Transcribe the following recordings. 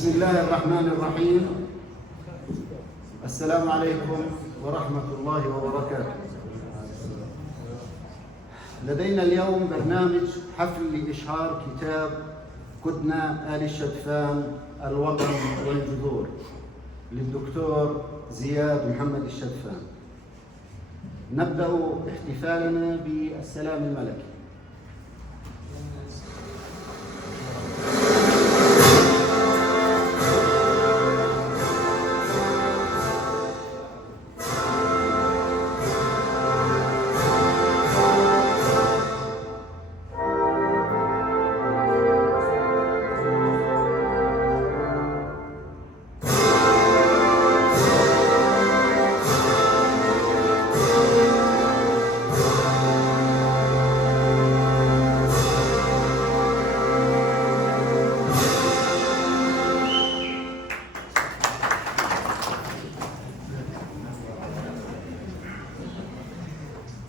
بسم الله الرحمن الرحيم. السلام عليكم ورحمة الله وبركاته. لدينا اليوم برنامج حفل لإشهار كتاب كدنا آل الشدفان الوطن والجذور للدكتور زياد محمد الشدفان. نبدأ احتفالنا بالسلام الملكي.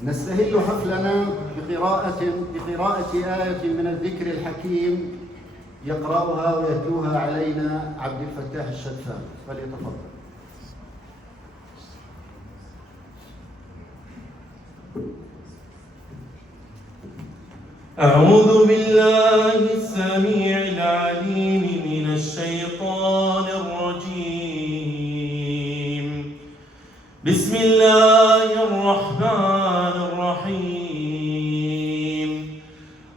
نستهل حفلنا بقراءة آية من الذكر الحكيم يقرأها ويتلوها علينا عبد الفتاح الشدفان، فليتفضل. أعوذ بالله السميع العليم من الشيطان الرجيم. بسم الله الرحمن الرحيم.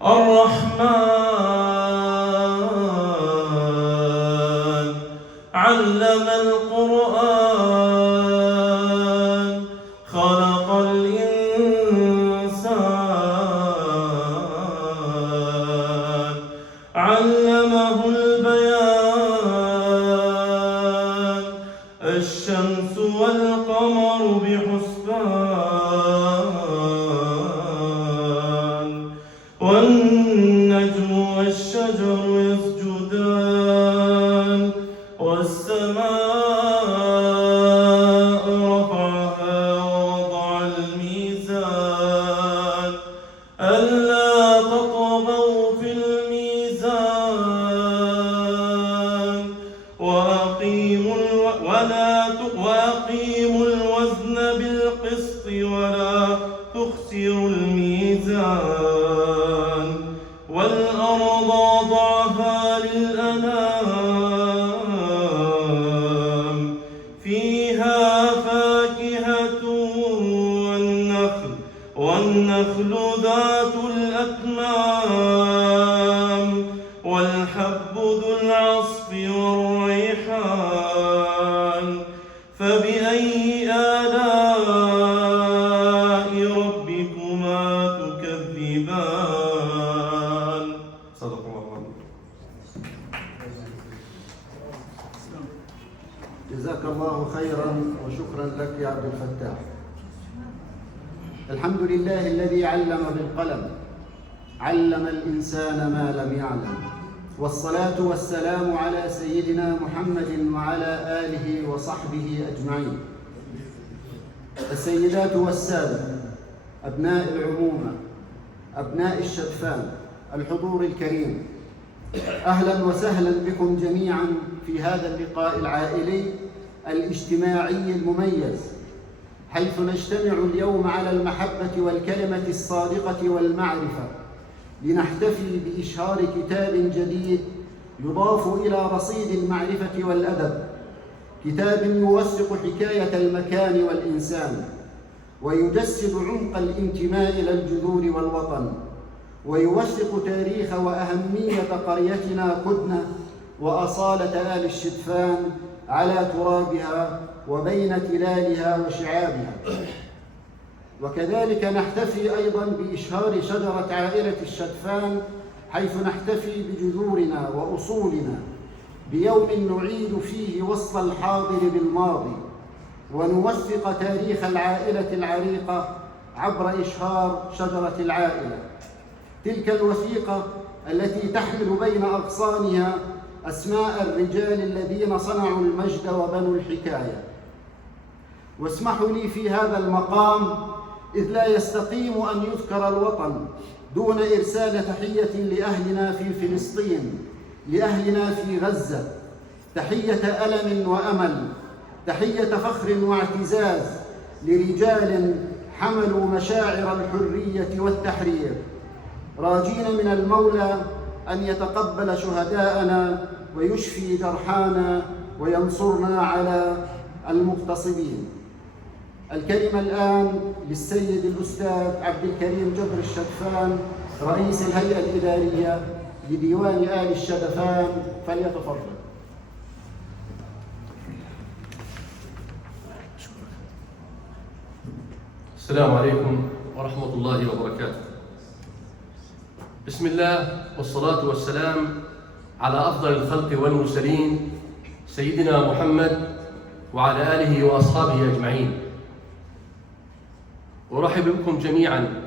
الرحمن علم القرآن خلق الإنسان علمه البيان الشمس والقمر بحسبان والنجم والشجر يسجدان والسماء رفعها ووضع الميزان ألا تطغوا في الميزان وأقيموا الوزن بالقسط ولا تخسروا الميزان والأرض وضعها للأنام فيها فاكهة والنخل ذات الأكمام والحب ذو العصف والريحان فبأي آلاء ربكما تكذبان. صدق الله العظيم. جزاك الله خيرا وشكرا لك يا عبد الفتاح. الحمد لله الذي علم بالقلم، علم الإنسان ما لم يعلم، والصلاة والسلام على سيدنا محمد وعلى آله وصحبه أجمعين. السيدات والسادة، أبناء العمومة، أبناء الشدفان، الحضور الكريم، أهلا وسهلا بكم جميعا في هذا اللقاء العائلي الاجتماعي المميز، حيث نجتمع اليوم على المحبة والكلمة الصادقة والمعرفة، لنحتفي بإشهار كتاب جديد يضاف إلى رصيد المعرفة والأدب، كتاب يوثق حكاية المكان والإنسان، ويجسد عمق الانتماء إلى الجذور والوطن، ويوثق تاريخ وأهمية قريتنا كدنا وأصالة آل الشدفان على ترابها وبين تلالها وشعابها. وكذلك نحتفي أيضا بإشهار شجرة عائلة الشدفان، حيث نحتفي بجذورنا وأصولنا بيوم نعيد فيه وصل الحاضر بالماضي، ونوثق تاريخ العائلة العريقة عبر إشهار شجرة العائلة، تلك الوثيقة التي تحمل بين أغصانها أسماء الرجال الذين صنعوا المجد وبنوا الحكاية. واسمحوا لي في هذا المقام، إذ لا يستقيم أن يذكر الوطن دون إرسال تحية لأهلنا في فلسطين، لأهلنا في غزة، تحية ألم وأمل، تحية فخر واعتزاز لرجال حملوا مشاعر الحرية والتحرير، راجين من المولى أن يتقبل شهداءنا ويشفي جرحانا وينصرنا على المغتصبين. الكلمة الآن للسيد الأستاذ عبد الكريم جبر الشدفان رئيس الهيئة الإدارية لديوان آل الشدفان، فليتفضل. السلام عليكم ورحمة الله وبركاته. بسم الله والصلاة والسلام على أفضل الخلق والمرسلين سيدنا محمد وعلى آله وأصحابه أجمعين. أرحب بكم جميعا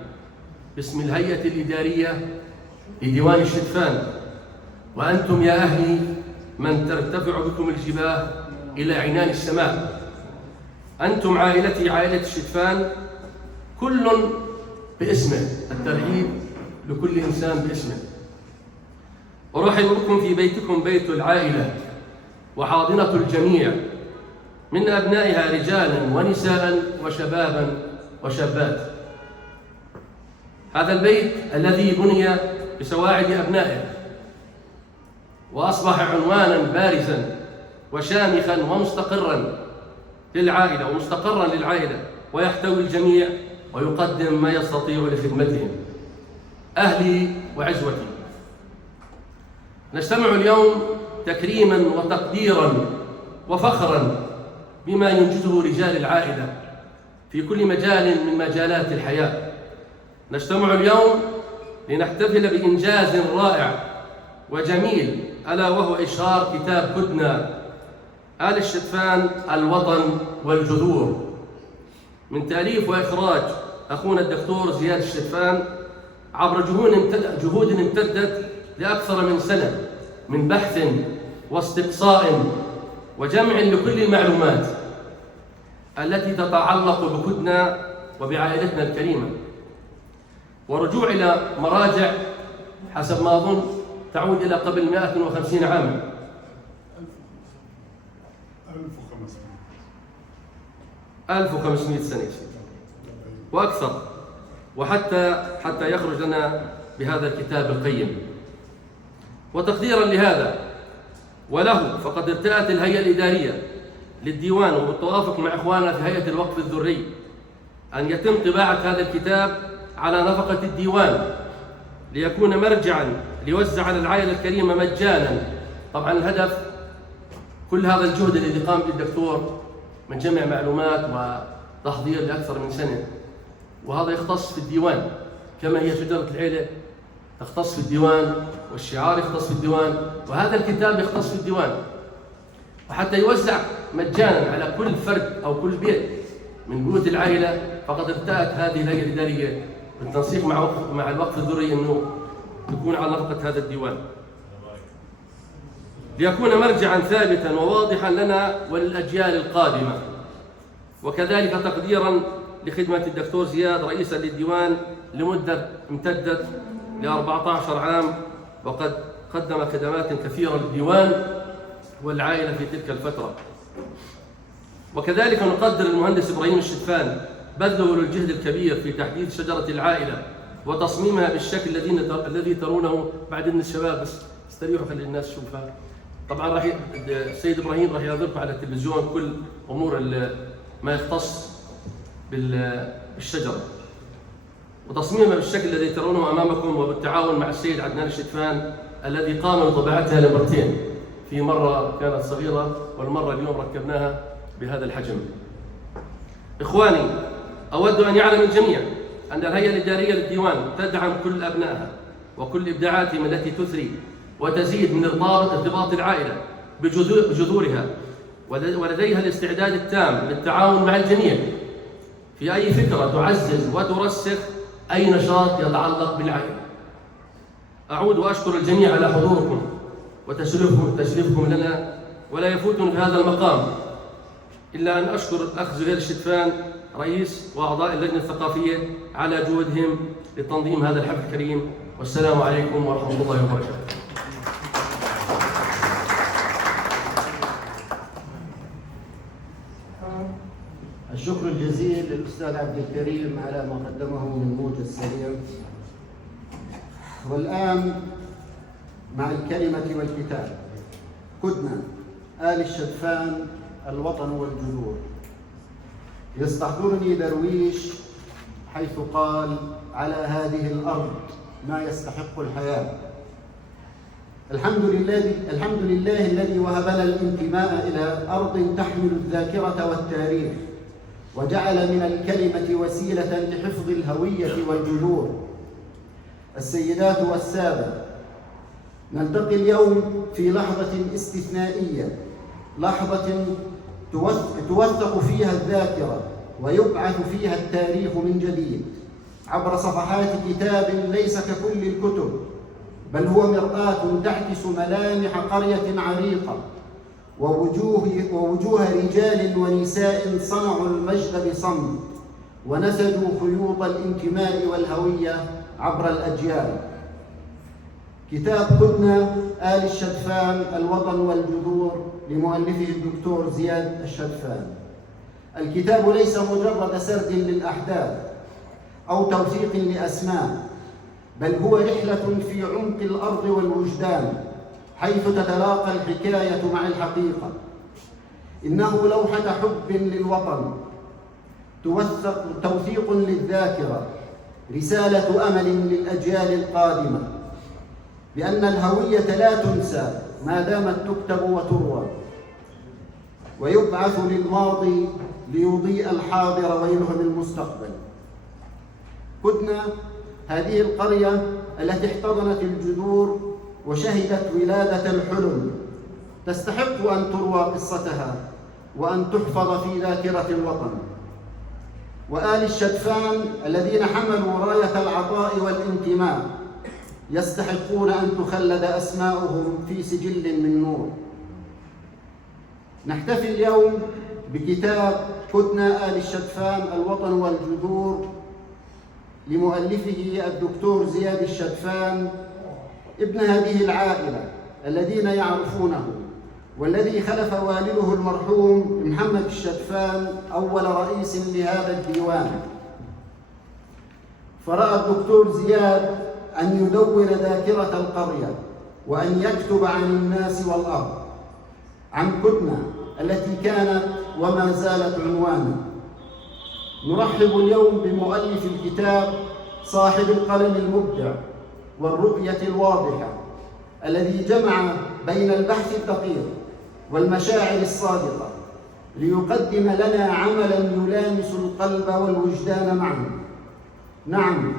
باسم الهيئة الإدارية لديوان الشدفان، وأنتم يا أهلي من ترتفع بكم الجباه إلى عنان السماء. أنتم عائلتي، عائلة الشدفان، كل باسمه، الترحيب لكل إنسان باسمه. أرحب بكم في بيتكم، بيت العائلة وحاضنة الجميع من أبنائها رجالا ونساء وشبابا وشابات. هذا البيت الذي بني بسواعد أبنائه وأصبح عنوانا بارزا وشامخا ومستقرا للعائلة ومستقرا للعائلة، ويحتوي الجميع ويقدم ما يستطيع لخدمتهم. أهلي وعزوتي، نجتمع اليوم تكريما وتقديرا وفخرا بما ينجزه رجال العائلة في كل مجال من مجالات الحياة. نجتمع اليوم لنحتفل بإنجاز رائع وجميل، ألا وهو إشهار كتاب هدنة آل الشدفان الوطن والجذور، من تأليف وإخراج أخونا الدكتور زياد الشدفان، عبر جهود امتدت لأكثر من سنة من بحث واستقصاء وجمع لكل المعلومات التي تتعلق بهدنة وبعائلتنا الكريمة، ورجوع إلى مراجع حسب ما أظن تعود إلى قبل 150 عاما، 1500 سنة وأكثر، وحتى يخرج لنا بهذا الكتاب القيم. وتقديرا لهذا وله، فقد ارتأت الهيئة الإدارية للديوان وبالتوافق مع إخواننا في هيئة الوقف الذري أن يتم طباعة هذا الكتاب على نفقة الديوان ليكون مرجعا ليوزع على العائلة الكريمة مجانا. طبعا الهدف كل هذا الجهد الذي قام به الدكتور من جمع معلومات وتحضير لأكثر من سنة، وهذا يختص في الديوان كما هي شجرة العيلة تختص في الديوان، والشعار يختص في الديوان، وهذا الكتاب يختص في الديوان، وحتى يوزع مجانا على كل فرد أو كل بيت من بيوت العائلة. فقد ارتأت هذه الهيئة الإدارية بالتنسيق مع الوقف الذري أنه تكون على نفقة هذا الديوان ليكون مرجعا ثابتا وواضحا لنا وللأجيال القادمة، وكذلك تقديرا لخدمة الدكتور زياد رئيسا للديوان لمدة امتدت ل14 عام، وقد قدم خدمات كثيرة للديوان والعائلة في تلك الفترة. وكذلك نقدر المهندس إبراهيم الشدفان بذله للجهد الكبير في تحديد شجرة العائلة وتصميمها بالشكل الذي ترونه. بعدين الشباب بس استريحوا خلي الناس تشوفها. طبعا راح السيد إبراهيم راح يضرب على التلفزيون كل أمور ما يختص بالشجرة وتصميمها بالشكل الذي ترونه أمامكم، وبالتعاون مع السيد عدنان الشدفان الذي قام بطباعتها لمرتين، في مرة كانت صغيرة والمرة اليوم ركبناها بهذا الحجم. إخواني، أود أن يعلم الجميع أن الهيئة الإدارية للديوان تدعم كل أبنائها وكل إبداعاتهم التي تثري وتزيد من ارتباط العائلة بجذورها، ولديها الاستعداد التام للتعاون مع الجميع في أي فكرة تعزز وترسخ أي نشاط يتعلق بالعائلة. أعود وأشكر الجميع على حضوركم وتشريفكم لنا، ولا يفوتني في هذا المقام إلا أن أشكر الأخ زهير الشدفان رئيس وأعضاء اللجنة الثقافية على جهودهم لتنظيم هذا الحفل الكريم. والسلام عليكم ورحمة الله وبركاته. جزيل للأستاذ عبد الكريم على ما قدمه من موجز سريع. والآن مع الكلمة والكتاب. كدنا آل الشدفان الوطن والجذور. يستحضرني درويش حيث قال: على هذه الأرض ما يستحق الحياة. الحمد لله الذي وهبنا الانتماء إلى أرض تحمل الذاكرة والتاريخ، وجعل من الكلمة وسيلة لحفظ الهوية والجذور. السيدات والسادة، نلتقي اليوم في لحظة استثنائية، لحظة توثق فيها الذاكرة ويبعث فيها التاريخ من جديد عبر صفحات كتاب ليس ككل الكتب، بل هو مرآة تعكس ملامح قرية عريقة ووجوه رجال ونساء صنعوا المجد بصمت ونسجوا خيوط الانتماء والهوية عبر الأجيال. كتاب كدنا آل الشدفان الوطن والجذور لمؤلفه الدكتور زياد الشدفان. الكتاب ليس مجرد سرد للأحداث أو توثيق لأسماء، بل هو رحلة في عمق الأرض والوجدان، حيث تتلاقى الحكاية مع الحقيقة. إنه لوحة حب للوطن، توثيق للذاكرة، رسالة أمل للأجيال القادمة بأن الهوية لا تنسى ما دامت تكتب وتروى، ويبعث للماضي ليضيء الحاضر ويلهم المستقبل. كدنا هذه القرية التي احتضنت الجذور وشهدت ولادة الحلم تستحق أن تروى قصتها وأن تحفظ في ذاكرة الوطن. وآل الشدفان الذين حملوا راية العطاء والانتماء يستحقون أن تخلد أسماؤهم في سجل من نور. نحتفي اليوم بكتاب كدنا آل الشدفان الوطن والجذور لمؤلفه الدكتور زياد الشدفان، ابن هذه العائلة الذين يعرفونه، والذي خلف والده المرحوم محمد الشدفان أول رئيس لهذا الديوان. فرأى الدكتور زياد أن يدون ذاكرة القرية وأن يكتب عن الناس والأرض، عن كدنا التي كانت وما زالت عنوانا. نرحب اليوم بمؤلف الكتاب صاحب القلم المبدع والرؤية الواضحة، الذي جمع بين البحث الدقيق والمشاعر الصادقة ليقدم لنا عملاً يلامس القلب والوجدان معا. نعم،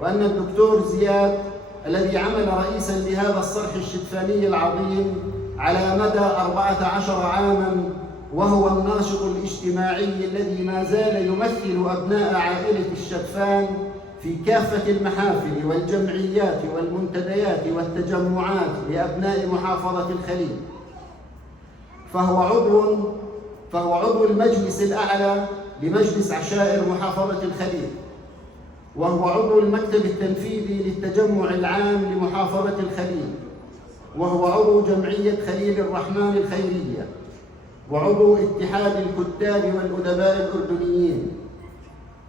وأن الدكتور زياد الذي عمل رئيساً لهذا الصرح الشدفاني العظيم على مدى 14 عاماً، وهو الناشط الاجتماعي الذي ما زال يمثل أبناء عائلة الشدفان في كافة المحافل والجمعيات والمنتديات والتجمعات لأبناء محافظة الخليل. فهو عضو المجلس الأعلى لمجلس عشائر محافظة الخليل، وهو عضو المكتب التنفيذي للتجمع العام لمحافظة الخليل، وهو عضو جمعية خليل الرحمن الخيرية، وعضو اتحاد الكتاب والأدباء الأردنيين،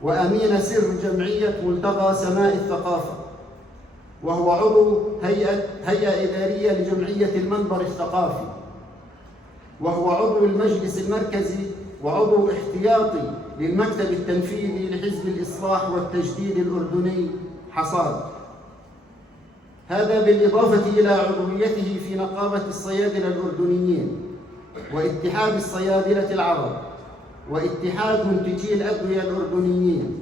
وأمين سر جمعية ملتقى سماء الثقافة، وهو عضو هيئة إدارية لجمعية المنبر الثقافي، وهو عضو المجلس المركزي وعضو احتياطي للمكتب التنفيذي لحزب الإصلاح والتجديد الأردني حصاد. هذا بالإضافة إلى عضويته في نقابة الصيادلة الأردنيين، واتحاد الصيادلة العرب، واتحاد منتجي الأدوية الأردنيين،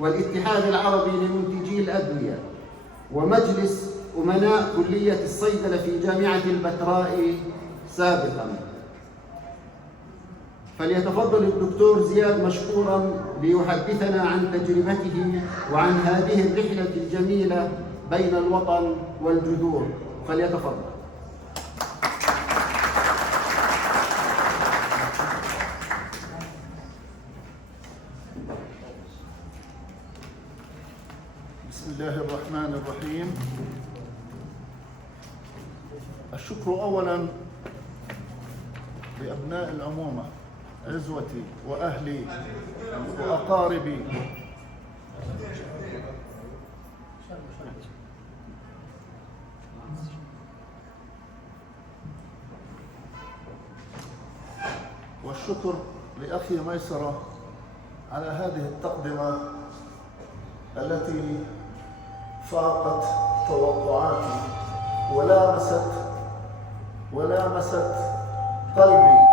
والاتحاد العربي لمنتجي الأدوية، ومجلس أمناء كلية الصيدلة في جامعة البتراء سابقاً. فليتفضل الدكتور زياد مشكوراً ليحدثنا عن تجربته وعن هذه الرحلة الجميلة بين الوطن والجذور. فليتفضل. بسم الله الرحمن الرحيم. الشكر أولاً لأبناء العمومة عزوتي وأهلي وأقاربي والشكر لأخي ميسرة على هذه التقدمة التي فاقت توقعاتي ولامست قلبي.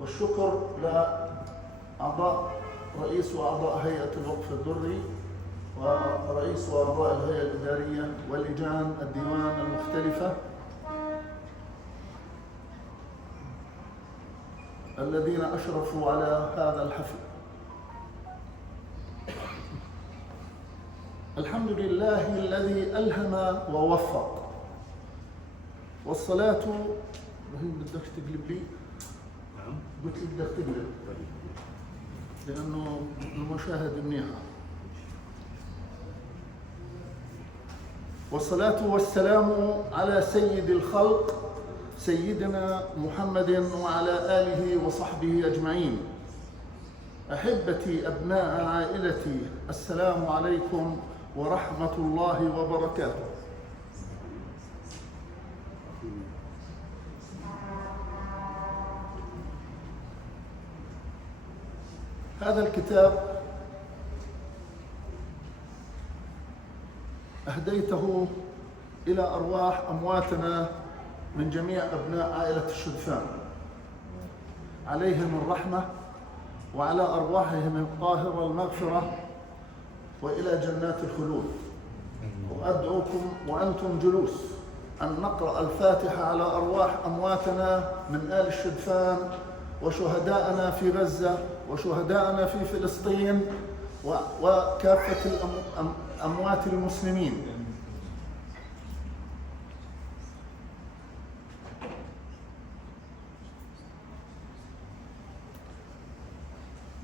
والشكر لأعضاء رئيس وأعضاء هيئة الوقف الدري ورئيس وأعضاء الهيئة الإدارية ولجان الديوان المختلفة الذين أشرفوا على هذا الحفل. الحمد لله الذي ألهم ووفق، والصلاة رهيب. بدك تقلب لي؟ نعم. قلت لي بدك تقلب لأنه المشاهد منيحة. والصلاة والسلام على سيد الخلق سيدنا محمد وعلى آله وصحبه أجمعين. أحبتي أبناء عائلتي، السلام عليكم ورحمة الله وبركاته. هذا الكتاب أهديته إلى أرواح أمواتنا من جميع أبناء عائلة الشدفان، عليهم الرحمة وعلى أرواحهم الطاهرة المغفرة وإلى جنات الخلود. وأدعوكم وأنتم جلوس أن نقرأ الفاتحة على أرواح أمواتنا من آل الشدفان وشهداءنا في غزة وشهداءنا في فلسطين وكافة أموات المسلمين.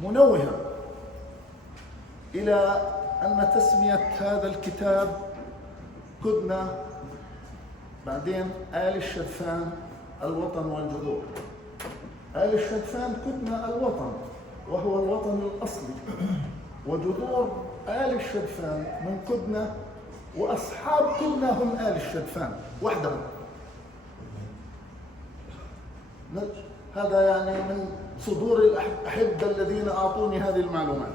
منوها إلى أن تسمية هذا الكتاب كدنا بعدين آل الشدفان الوطن والجذور. آل الشدفان كدنا الوطن وهو الوطن الأصلي، وجذور آل الشدفان من كدنا، وأصحاب كدنا هم آل الشدفان وحدهم. هذا يعني من صدور الأحبة الذين أعطوني هذه المعلومات.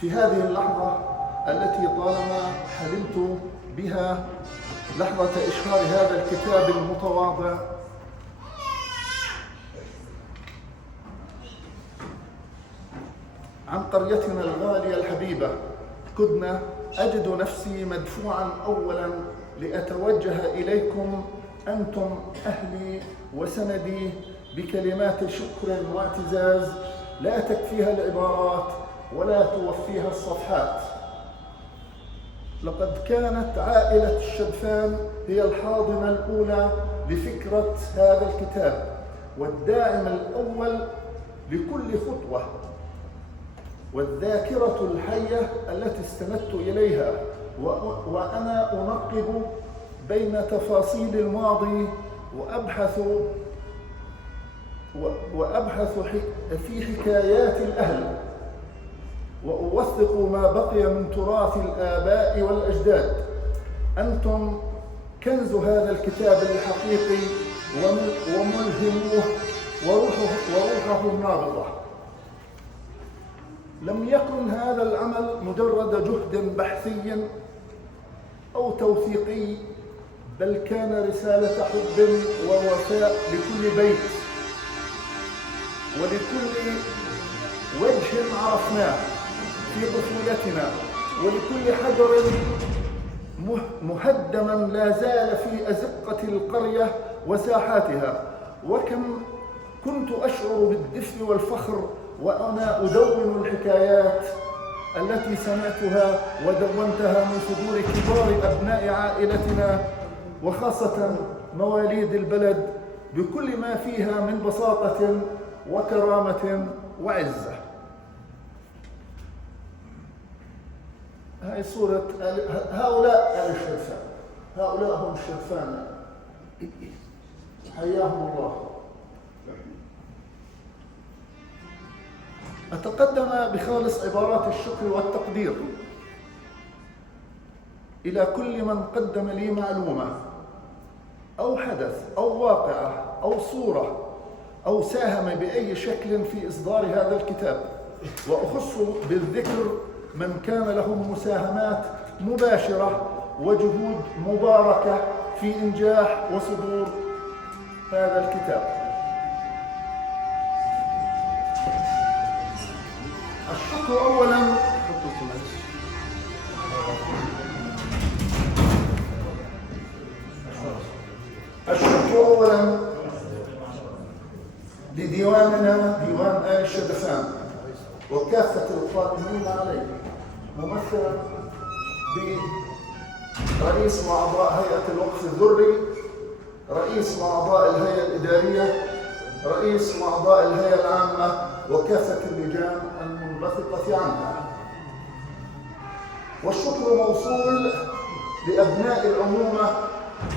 في هذه اللحظة التي طالما حلمت بها، لحظة إشهار هذا الكتاب المتواضع، عن قريتنا الغالية الحبيبة كدنا، أجد نفسي مدفوعاً أولاً لأتوجه إليكم أنتم أهلي وسندي بكلمات شكر واعتزاز لا تكفيها العبارات ولا توفيها الصفحات. لقد كانت عائلة الشدفان هي الحاضنة الأولى لفكرة هذا الكتاب والداعم الأول لكل خطوة، والذاكرة الحية التي استندت إليها، وأنا أنقب بين تفاصيل الماضي وأبحث في حكايات الأهل، وأوثق ما بقي من تراث الآباء والأجداد. أنتم كنز هذا الكتاب الحقيقي وملهموه وروحه النابضة. لم يكن هذا العمل مجرد جهد بحثي أو توثيقي، بل كان رسالة حب ووفاء لكل بيت ولكل وجه عرفناه في طفولتنا، ولكل حجر مهدما لا زال في أزقة القرية وساحاتها. وكم كنت أشعر بالدفء والفخر وأنا أدون الحكايات التي سمعتها ودونتها من صدور كبار أبناء عائلتنا، وخاصة مواليد البلد، بكل ما فيها من بساطة وكرامة وعزة. هاي صورة هؤلاء آل الشرفان، هؤلاء هم الشرفان حياهم الله. أتقدم بخالص عبارات الشكر والتقدير إلى كل من قدم لي معلومة أو حدث أو واقعة أو صورة أو ساهم بأي شكل في إصدار هذا الكتاب، وأخص بالذكر من كان لهم مساهمات مباشرة وجهود مباركة في إنجاح وصدور هذا الكتاب. الشكر أولاً لديواننا ديوان آل الشدفان وكافة القائمين عليه، ممثلا برئيس وأعضاء هيئة الوقف الذري، رئيس وأعضاء الهيئة الإدارية، رئيس وأعضاء الهيئة العامة، وكافة اللجان المنبثقة عنها. والشكر موصول لأبناء العمومة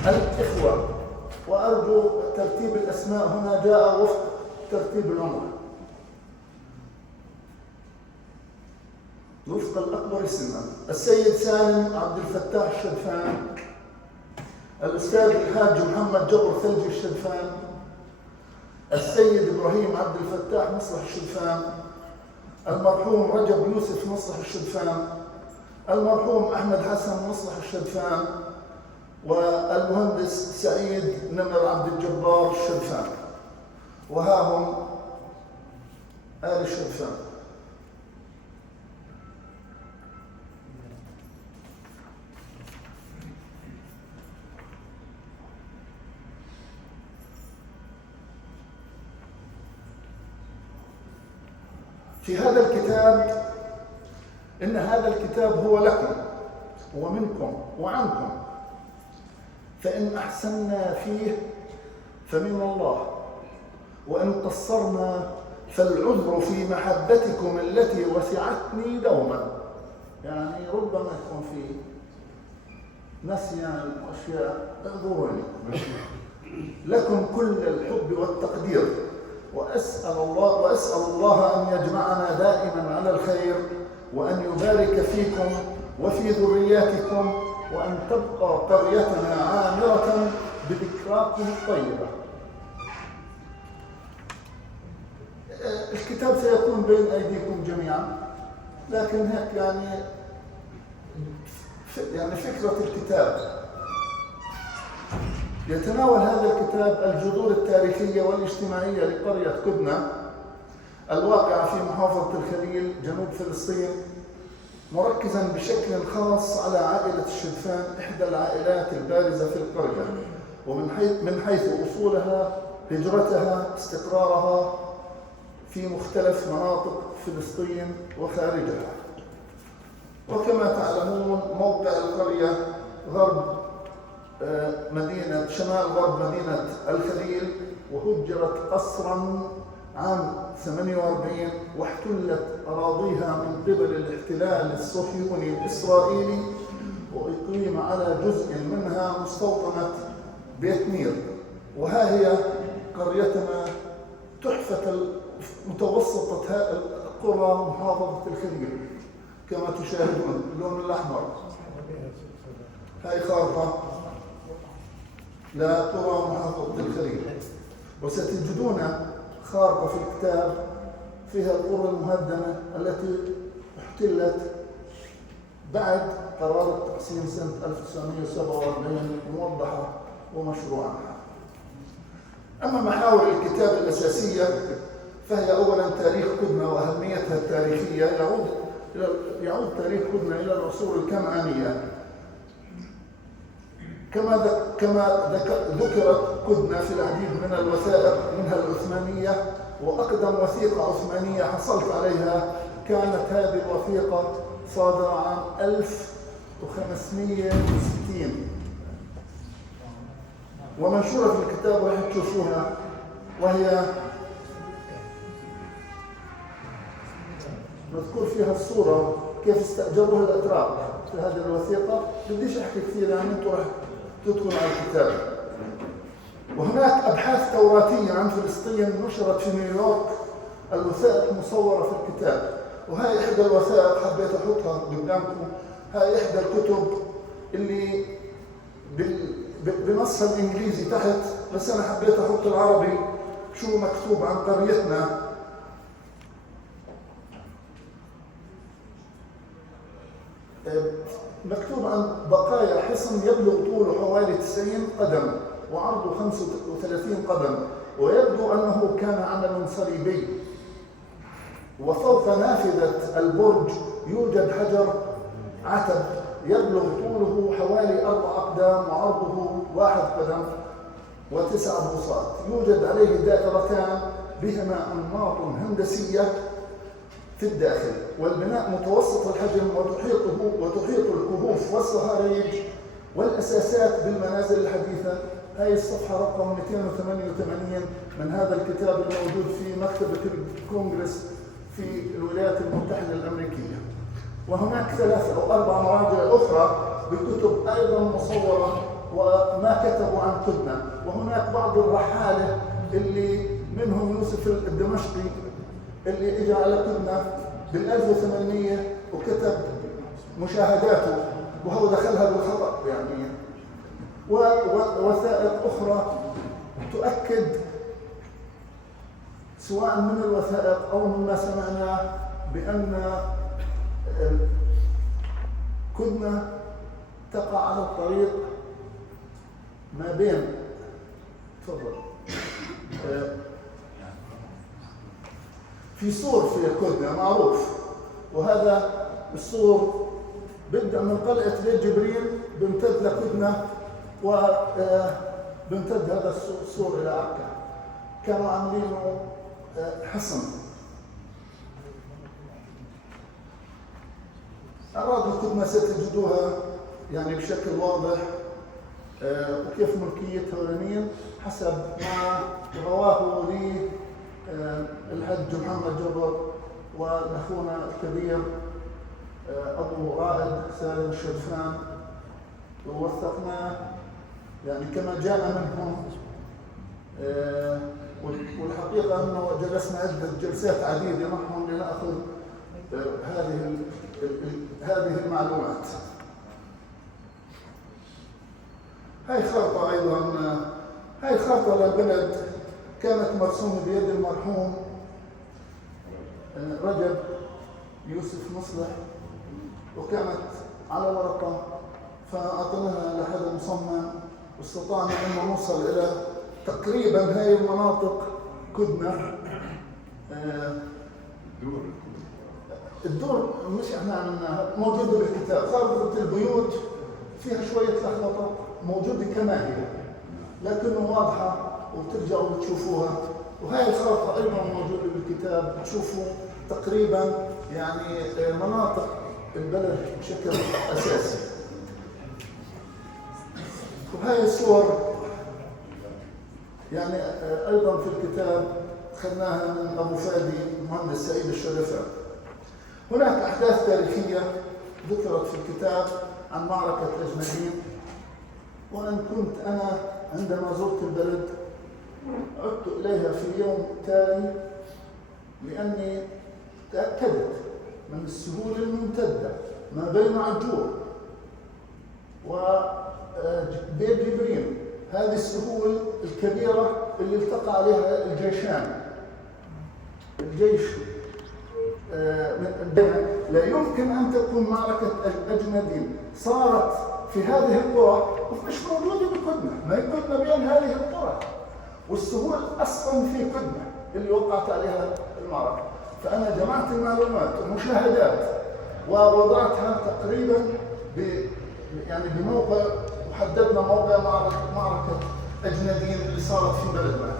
الإخوة، وأرجو ترتيب الأسماء هنا جاء وفق ترتيب العمر وفق الأكبر سنا: السيد سالم عبد الفتاح الشدفان، الأستاذ الحاج محمد جبر ثلجي الشدفان، السيد إبراهيم عبد الفتاح مصلح الشدفان، المرحوم رجب يوسف مصلح الشدفان، المرحوم أحمد حسن مصلح الشدفان، والمهندس سعيد نمر عبد الجبار الشدفان. وها هم آل الشدفان. في هذا الكتاب، إن هذا الكتاب هو لكم ومنكم وعنكم، فإن أحسننا فيه فمن الله، وإن قصرنا فالعذر في محبتكم التي وسعتني دوما. يعني ربما يكون في نسيان وأشياء، اعذروني. لكم كل الحب والتقدير، وأسأل الله أن يجمعنا دائما على الخير، وأن يبارك فيكم وفي ذرياتكم، وأن تبقى قريتنا عامرة بذكراكم الطيبة. الكتاب سيكون بين أيديكم جميعا، لكن هيك يعني فكرة الكتاب يتناول هذا الكتاب الجذور التاريخية والاجتماعية لقرية كدنة الواقعة في محافظة الخليل جنوب فلسطين، مركزا بشكل خاص على عائلة الشدفان، إحدى العائلات البارزة في القرية، ومن حيث أصولها، هجرتها، استقرارها في مختلف مناطق فلسطين وخارجها. وكما تعلمون موقع القرية شمال غرب مدينة الخليل، وهجرت قسرا عام 48، واحتلت أراضيها من قبل الاحتلال الصهيوني الإسرائيلي، وأقيم على جزء منها مستوطنة بيت مير. وها هي قريتنا تحفة متوسطة القرى محافظة الخليل كما تشاهدون، اللون الأحمر. هاي خارطة لقرى محافظة الخليل، وستجدون خارطة في الكتاب فيها القرى المهدمة التي احتلت بعد قرار التقسيم سنة 1947 موضحة ومشروعة. أما محاور الكتاب الأساسية فهي أولا تاريخ كدنة وأهميتها التاريخية. يعود تاريخ كدنة إلى العصور الكنعانية، كما ذكرت كدنة في العديد من الوثائق منها العثمانية، وأقدم وثيقة عثمانية حصلت عليها كانت هذه الوثيقة صادرة عام 1560 ومنشورة في الكتاب راح تشوفوها، وهي مذكور فيها الصورة كيف استأجروها الأتراك في هذه الوثيقة. بديش أحكي كثير يعني أنتم راح تدخلوا على الكتاب. وهناك أبحاث توراتية عن فلسطين نشرت في نيويورك، الوثائق مصورة في الكتاب. وهي إحدى الوثائق حبيت أحطها قدامكم. هاي إحدى الكتب اللي بنصها الإنجليزي تحت، بس أنا حبيت أحط العربي شو مكتوب عن قريتنا. مكتوب عن بقايا حصن يبلغ طوله حوالي 90 قدم وعرضه 35 قدم، ويبدو أنه كان عمل صليبي. وفوق نافذة البرج يوجد حجر عتب يبلغ طوله حوالي 4 أقدام وعرضه 1 قدم و9 بوصات. يوجد عليه دائرتان بهما أنماط هندسية في الداخل، والبناء متوسط الحجم وتحيط الكهوف والصهاريج والأساسات بالمنازل الحديثة. هاي الصفحة رقم 288 من هذا الكتاب الموجود في مكتبة الكونغرس في الولايات المتحدة الأمريكية. وهناك 3 أو 4 مراجع أخرى بكتب أيضا مصورة وما كتبوا عن قدنا. وهناك بعض الرحالة اللي منهم يوسف الدمشقي اللي اجى على قدنا بال1800 وكتب مشاهداته، وهو دخلها بالخطأ يعني. ووثائق أخرى تؤكد سواء من الوثائق أو مما سمعناه بأن كدنا تقع على الطريق ما بين تفضل في سور في كدنا معروف، وهذا السور بيبدأ من قلعة بيت جبريل بيمتد لكدنا وبيمتد هذا السور إلى عكا. كانوا عاملينه حصن. أرادوا كدنا ستجدوها يعني بشكل واضح وكيف ملكيتها ولمين حسب ما رواه لي الحج محمد جبر وأخونا الكبير أبو رائد سالم الشرفان، ووثقناه يعني كما جاء منهم. والحقيقة أنه جلسنا عدة جلسات عديدة معهم لنأخذ هذه المعلومات. هاي خارطة أيضا، هاي خارطة للبلد كانت مرسومة بيد المرحوم رجب يوسف مصلح، وكانت على ورقة فأعطيناها لحد مصمم، واستطعنا أن نوصل إلى تقريبا هاي المناطق كدنا. الدور مش احنا عملناها، موجودة بالكتاب. خارطة البيوت فيها شوية لخبطة، موجودة كما هي لكنه واضحة وبترجعوا بتشوفوها. وهي الخارطة أيضا موجودة بالكتاب، بتشوفوا تقريبا يعني مناطق البلد بشكل أساسي. وهي الصور يعني أيضا في الكتاب أخذناها من أبو فادي المهندس سعيد الشرفة. هناك أحداث تاريخية ذكرت في الكتاب عن معركة أجنبين، وأن كنت أنا عندما زرت البلد عدت إليها في اليوم التالي لأني تأكدت من السهول الممتدة ما بين عجور وبيت جبريل، هذه السهول الكبيرة اللي التقى عليها الجيشان. الجيش لا يمكن أن تكون معركة أجنبين صارت في هذه القرى ومش موجودة بكدنا، ما يكون ما بين هذه القرى، والسهول أصلا في كدنا اللي وقعت عليها المعركة. فأنا جمعت المعلومات ومشاهدات ووضعتها تقريبا يعني بموقع، وحددنا موقع معركة أجنبين اللي صارت في بلدنا.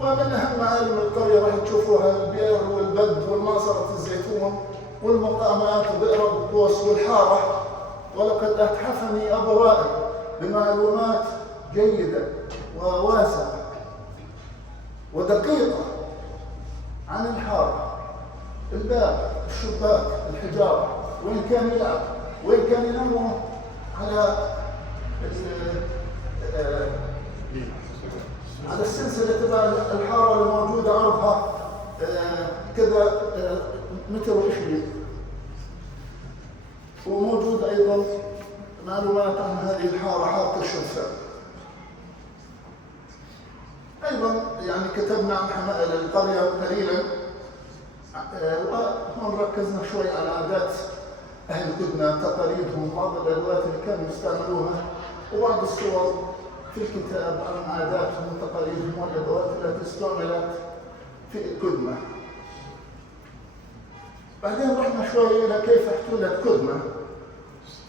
ومن أهم معالم القرية راح تشوفوها البئر والبد والمعصرة الزيتون والمقامات وبئر القوس والحارة. ولقد أتحفني أبو رائد بمعلومات جيدة وواسعة ودقيقة عن الحارة الباب، الشباك، الحجارة، وين كان يلعب، وين كان ينام على السلسلة تبع الحارة اللي موجودة عرضها كذا متر وعشرين. وموجود أيضا معلومات عن هذه الحارة، حارة الشرفان. أيضا يعني كتبنا عن حمائل القرية قليلا، وهون ركزنا شوي على عادات أهل كدنة، تقاليدهم، بعض الأدوات اللي كانوا يستعملوها، وبعض الصور في الكتاب عن عاداتهم وتقاليدهم والأدوات التي استعملت في كدنة. بعدين رحنا شوي إلى كيف احتلت كدنة،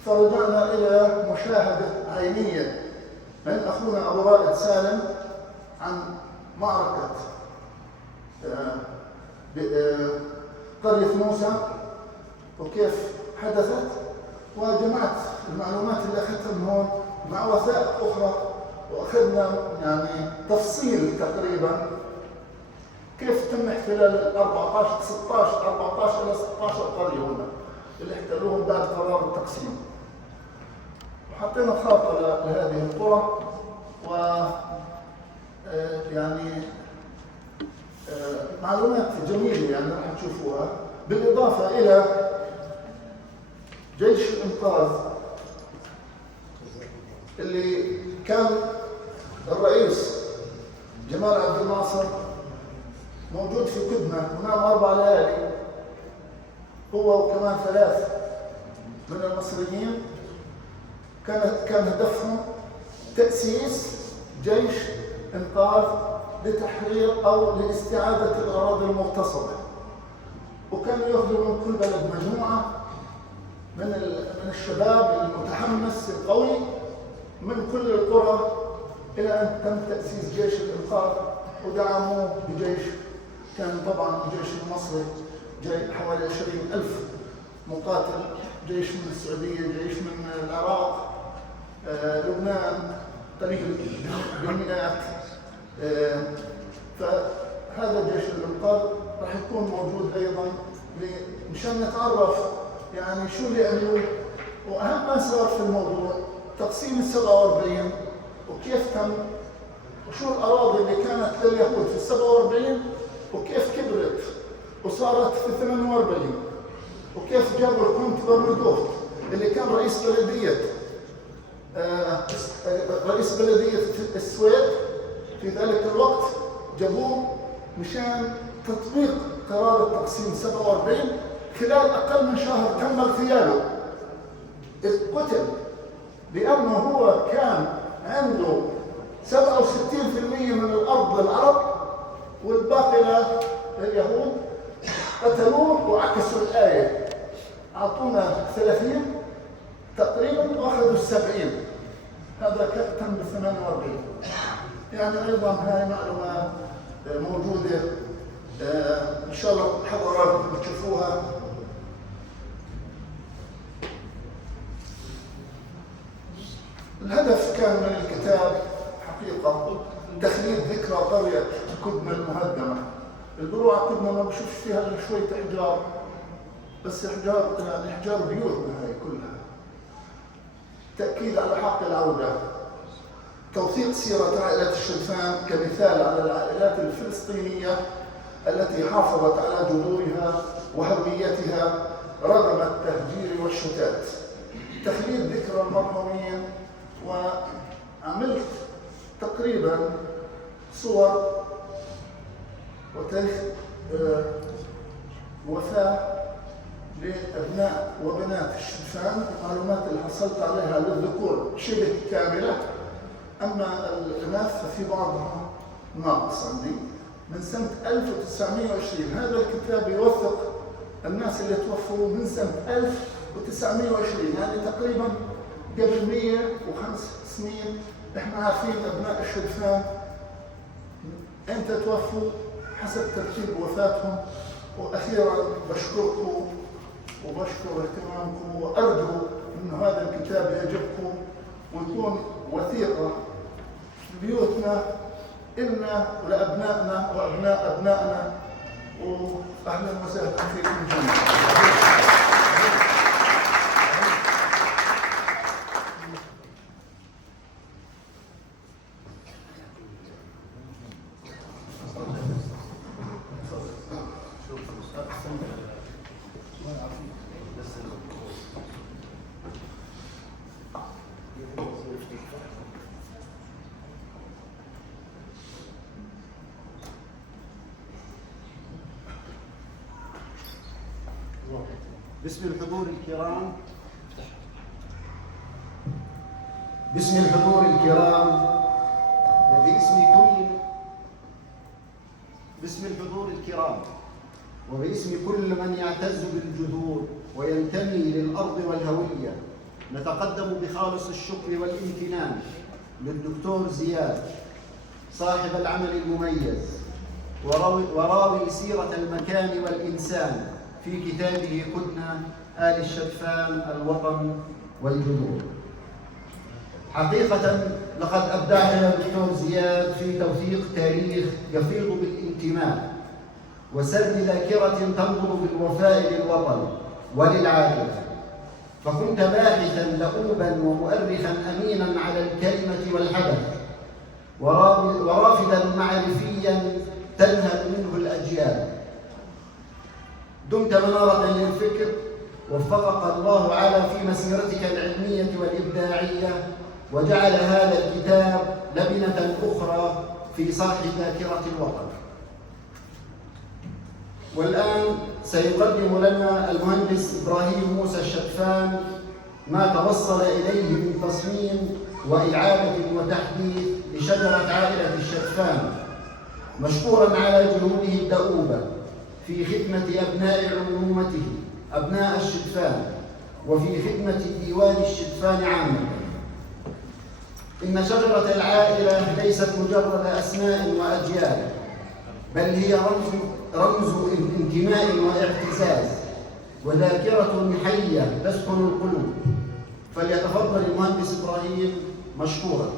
فرجعنا إلى مشاهدة عينية من أخونا أبو رائد سالم عن معركة قرية موسى وكيف حدثت، وجمعت المعلومات اللي أخذتها من هون مع وثائق أخرى، وأخذنا يعني تفصيل تقريبا كيف تم احتلال 14 إلى 16 قرية هنا اللي احتلوهم بعد قرار التقسيم. وحطينا خارطة لهذه القرى، و يعني معلومات جميلة يعني راح تشوفوها، بالإضافة إلى جيش الإنقاذ اللي كان الرئيس جمال عبد الناصر موجود في كدنة ونام 4 ليالي، هو وكمان 3 من المصريين. كان هدفهم تأسيس جيش إنقاذ لتحرير أو لاستعادة الأراضي المغتصبة، وكانوا يأخذوا من كل بلد مجموعة من الشباب المتحمس القوي من كل القرى، إلى أن تم تأسيس جيش الإنقاذ، ودعموه بجيش كان طبعا الجيش المصري جاي حوالي 20,000 مقاتل، جيش من السعودية، جيش من العراق، لبنان، قليل بالمئات. فهذا جيش الإنقاذ راح يكون موجود أيضا مشان نتعرف يعني شو اللي عملوه، وأهم ما صار في الموضوع تقسيم 47 وكيف تم، وشو الأراضي اللي كانت لليهود في 47 وكيف كبرت وصارت في 48، وكيف جابوا الكونت برنادوت اللي كان رئيس بلدية السويد في ذلك الوقت، جابوه مشان تطبيق قرار التقسيم 47. خلال أقل من شهر تم اغتياله، قتل لأنه هو كان عنده 67% من الأرض للعرب والباقي لليهود. قتلوه وعكسوا الآية، أعطونا 30 تقريبا وأخذوا 70. هذا تم ب 48. يعني أيضا هاي معلومات موجودة إن شاء الله حضراتكم بتشوفوها. الهدف كان من الكتاب حقيقة تخليد ذكرى قرية كدنة المهدمة. البروعة كدنة ما بشوفش فيها إلا شوية إحجار، بس إحجار يعني إحجار بيوتنا هاي كلها. تأكيد على حق العودة، توثيق سيرة عائلة الشرفان كمثال على العائلات الفلسطينية التي حافظت على جذورها وهويتها رغم التهجير والشتات. تخليد ذكرى المرحومين، وعملت تقريبا صور وتاريخ وفاة لأبناء وبنات الشرفان. المعلومات اللي حصلت عليها للذكور شبه كاملة، أما الإناث ففي بعضها ناقص عندي من سنة 1920. هذا الكتاب يوثق الناس اللي توفوا من سنة 1920، يعني تقريبا قبل 105 سنين. احنا عارفين أبناء الشرفان امتى توفوا حسب ترتيب وفاتهم. وأخيرا بشكركم وبشكر اهتمامكم، وأرجو أن هذا الكتاب يعجبكم ويكون وثيقة في بيوتنا إلنا ولأبنائنا وأبناء أبنائنا. أهلا وسهلا فيكم جميعا. باسم الحضور الكرام باسم الحضور الكرام وباسم كل من يعتز بالجذور وينتمي للأرض والهوية، نتقدم بخالص الشكر والامتنان للدكتور زياد صاحب العمل المميز وراوي سيرة المكان والإنسان في كتابه كنا آل الشدفان الوطن والجذور. حقيقة لقد أبدعنا دكتور زياد في توثيق تاريخ يفيض بالانتماء وسرد ذاكرة تنظر بالوفاء للوطن وللعائلة، فكنت باحثا لؤوبا ومؤرخا أمينا على الكلمة والحدث، ورافدا معرفيا تنهل منه الأجيال. دمت منارة للفكر، وفقك الله تعالى في مسيرتك العلمية والإبداعية، وجعل هذا الكتاب لبنة أخرى في صاح ذاكرة الوطن. والآن سيقدم لنا المهندس إبراهيم موسى الشدفان ما توصل إليه من تصميم وإعادة وتحديث لشجرة عائلة الشدفان، مشكورا على جهوده الدؤوبة في خدمة أبناء عمومته أبناء الشدفان وفي خدمة ديوان الشدفان عامة. إن شجرة العائلة ليست مجرد أسماء وأجيال، بل هي رمز انتماء واعتزاز وذاكرة حية تسكن القلوب. فليتفضل المهندس إبراهيم مشكورا.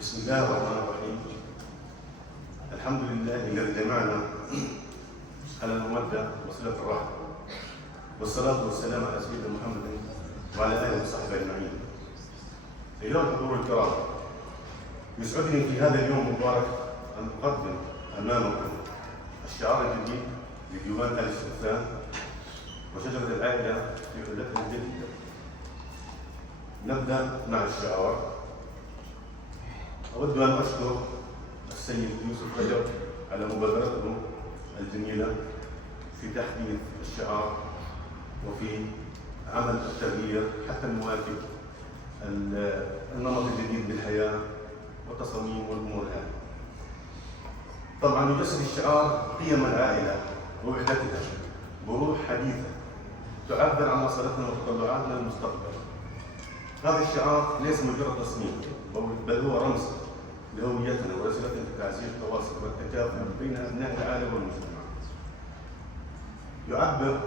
بسم الله الرحمن الرحيم. الحمد لله الذي جمعنا على المودة وصلة الرحم، والصلاة والسلام على سيدنا محمد وعلى آله وصحبه أجمعين. أيها الحضور الكرام، يسعدني في هذا اليوم المبارك أن أقدم أمامكم الشعار الجديد لديوان آل الشدفان وشجرة العائلة في عدتنا الجديدة. نبدأ مع الشعار. أود أن أشكر السيد يوسف رجب على مبادرته الجميلة في تحديث الشعار وفي عمل التغيير حتى نواكب النمط الجديد للحياة والتصاميم والأمور هذه. طبعا يجسد الشعار قيم العائلة ووحدتها بروح حديثة تعبر عن مصالحنا وتطلعاتنا للمستقبل. هذا الشعار ليس مجرد تصميم، بل هو رمز لهويتنا ورسالة تعزيز التواصل والتكافل بين أبناء العائلة والمجتمع. يعبر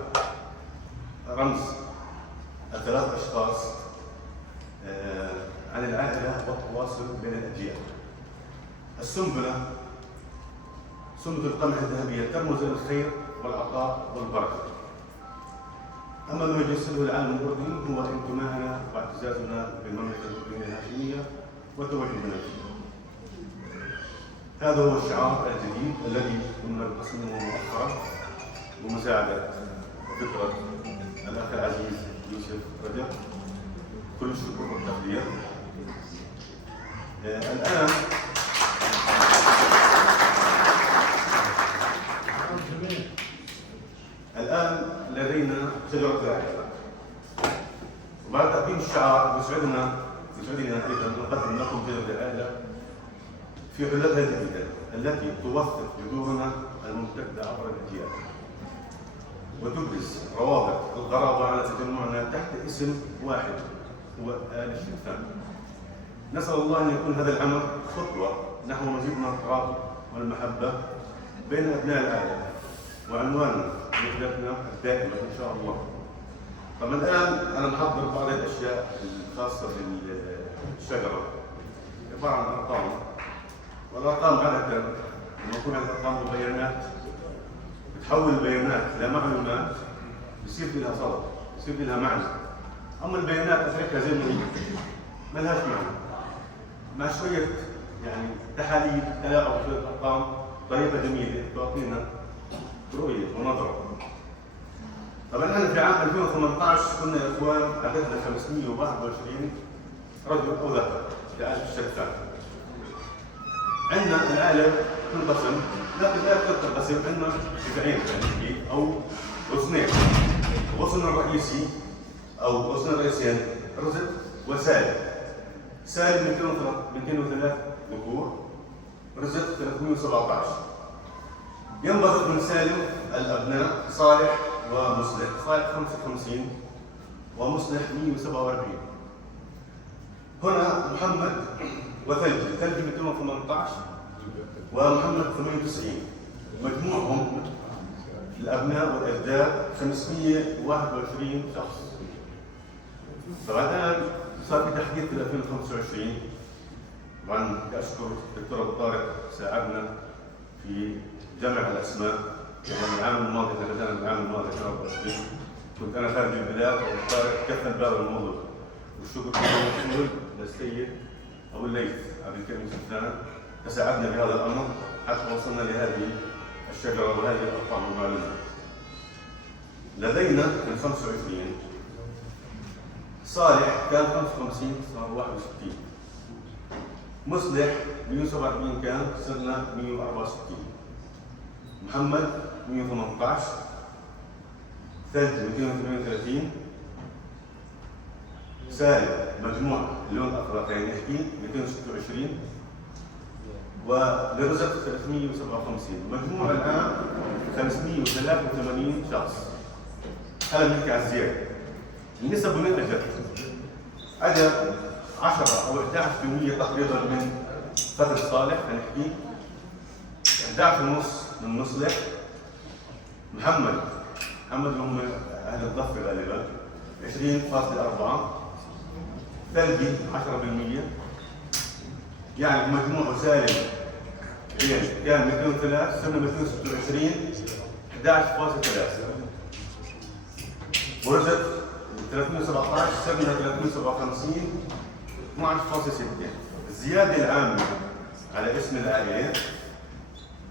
رمز الثلاث أشخاص عن العائلة والتواصل بين الأجيال. السنبلة سنبلة القمح الذهبية ترمز إلى الخير والعطاء والبركة. أما ما يجسده العالم الأردني هو انتمائنا واعتزازنا بالمملكة الأردنية الهاشمية وتوجهنا فيه. هذا هو الشعار الجديد الذي كنا نقسمه مؤخرا بمساعدة وفكرة الأخ العزيز يوسف رجب. كل الشكر والتقدير. الآن لدينا شجرة العائلة. وبعد تقديم الشعار يسعدنا أيضا نقدم لكم شجرة العائلة في حلولها الجديدة التي توثق جذورنا الممتدة عبر الأجيال وتبرز روابط القرابة على تجمعنا تحت اسم واحد هو آل الشتفان. نسأل الله أن يكون هذا العمل خطوة نحو مزيد من الترابط والمحبة بين أبناء العائلة وعنوان رحلتنا الدائمة إن شاء الله. طبعا الآن أنا محضر بعض الأشياء الخاصة بالشجرة عبارة عن أرقام، والأرقام عادة لما يكون عندك أرقام وبيانات بتحول البيانات لمعلومات بصير لها صدى، بصير لها معنى. أما البيانات أتركها زي ما هي ما لهاش معنى، مع شوية يعني تحاليل تلاعب بشوية أرقام طريقة جميلة تعطينا رؤية ونظرة. طبعا احنا في عام 2018 كنا يا اخوان عددنا 521 رجل او ذكر في آل الشتفان. عندنا العائلة تنقسم، لكن لا تنقسم عندنا شقين او غصنين. الغصن الرئيسي او غصن الرئيسيين رزق وسالم. سالم 203 ذكور، رزق 317. ينبثق من سالم الابناء صالح ومصلح. صالح 55 ومصلح 147. هنا محمد وثلجي، ثلجي 218 ومحمد 98. مجموعهم الابناء والاجداد 521 شخص. طبعا الان صار في تحديث في 2025. طبعا اشكر الدكتور ابو طارق ساعدنا في جمع الاسماء. يعني العام الماضي احنا بدانا العام الماضي 2024 كنت انا خارج البلاد وطارق كفل باب الموضوع. والشكر للسيد ابو الليث عبد الكريم سلطان فساعدنا بهذا الامر حتى وصلنا لهذه الشجره وهذه الارقام والمعلومات. لدينا من 25 صالح كان 55 صار 61. مصلح 147 كان صرنا 164. محمد 118. ثلج 238. سالم مجموع اللون الاخضر يعني نحكي 226. ولرزق 357. مجموع الان 583 شخص. هذا بنحكي على الزياده. النسب من اجت؟ اجى 10 او 11% تقريبا من فتره صالح هنحكي. 11.5 من مصلح. محمد اللي هم اهل الضفه غالبا 20.4. ثلجي 10%. يعني مجموع سالم كان 203 صرنا 226 11.3. ورزق 317 صرنا 357 12.6. الزياده العامه على اسم العائله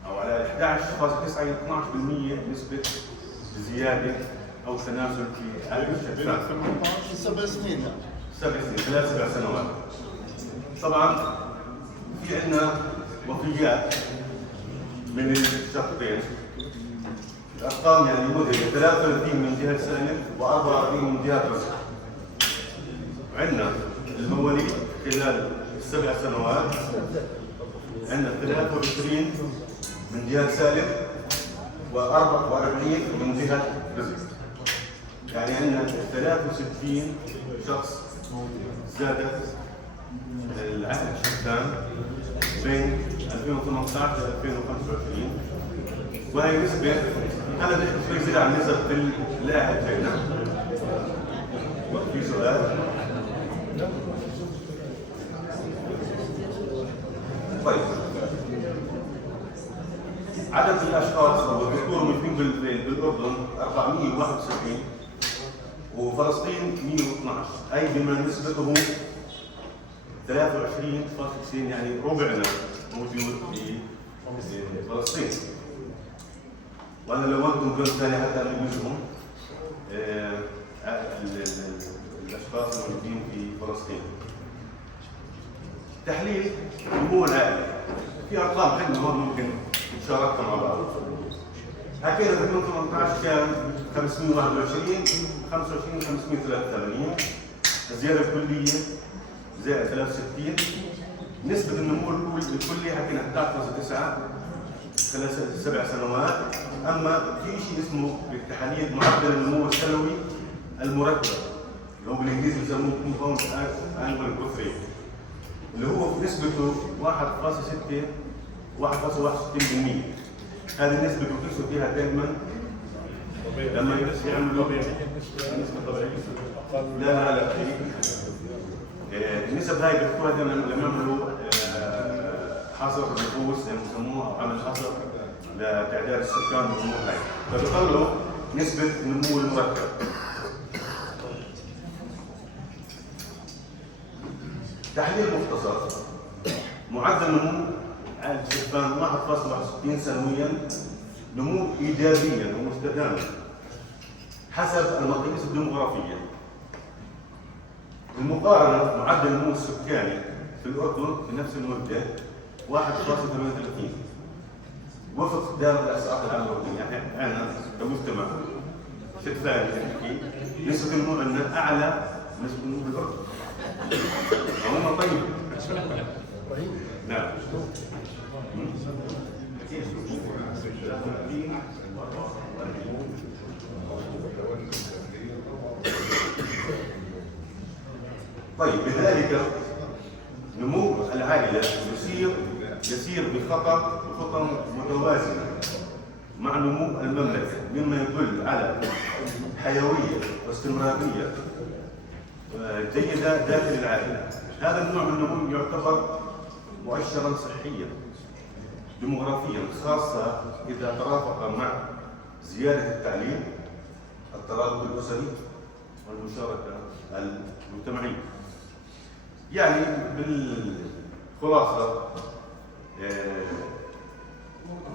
او على 11.9 12% نسبه زياده او تناسل في عائله الشتفان. 7 سنين 7 سنين 3 سنوات. طبعا في عندنا وفيات من الشقين. الارقام يعني مذهله 33 من جهه سالم و44 من جهه رزق. عندنا المواليد خلال ال7 سنوات عندنا 23 من جهه سالم و44 من جهه رزق. يعني عندنا 63 شخص زادت العائله الشتفان بين 2018 و 2025. وهي نسبه انا بدي احكي شوي زياده عن نسب اللاعب بيننا. في سؤال؟ طيب عدد الاشخاص والذكور المقيمين بالاردن 461 وفلسطين 112 اي بما نسبته 23.60 يعني ربعنا موجود في فلسطين. وانا لو انتم دول ثاني حتى نجيبهم الاشخاص الموجودين في فلسطين. تحليل نمو العائله. في ارقام عندنا هون ممكن نشاركها مع بعض. حكينا في 2018 كان 521 25 583 الزياده الكليه زائد 63. نسبه النمو الكلي حكينا 11.9 خلال 7 سنوات. اما في شيء اسمه بالتحاليل معدل النمو السنوي المركب اللي هو بالانجليزي بيسموه كومباوند انوال جروث ريت، اللي هو في نسبته 1.61%. هذه النسبه بيقيسوا فيها دائما لما يعملوا نسبه طبيعيه. لا النسب هاي بيحكوها دائما لما يعملوا حصر النفوس زي ما بيسموها او عمل حصر لتعداد السكان والنمو هاي، فبيطلعوا نسبه النمو المركب. تحليل مختصر. معدل نمو عائلة الشبان 1.61 سنويا، نمو ايجابيا ومستداما حسب المقاييس الديموغرافيه. المقارنه معدل النمو السكاني في الاردن في نفس المده 1.38 وفق دار الاحصاءات العامه الاردنيه. يعني انا كمجتمع شتفاني نحكي نسبه النمو عندنا اعلى نسبه النمو في الاردن. هم طيب. نعم. طيب بذلك نمو العائلة يسير بخطى متوازنة مع نمو المملكة، مما يدل على حيوية واستمرارية جيدة داخل العائلة. هذا النوع من النمو يعتبر مؤشرا صحيا ديموغرافيا، خاصة إذا ترافق مع زيادة التعليم، الترابط الأسري والمشاركة المجتمعية. يعني بالخلاصة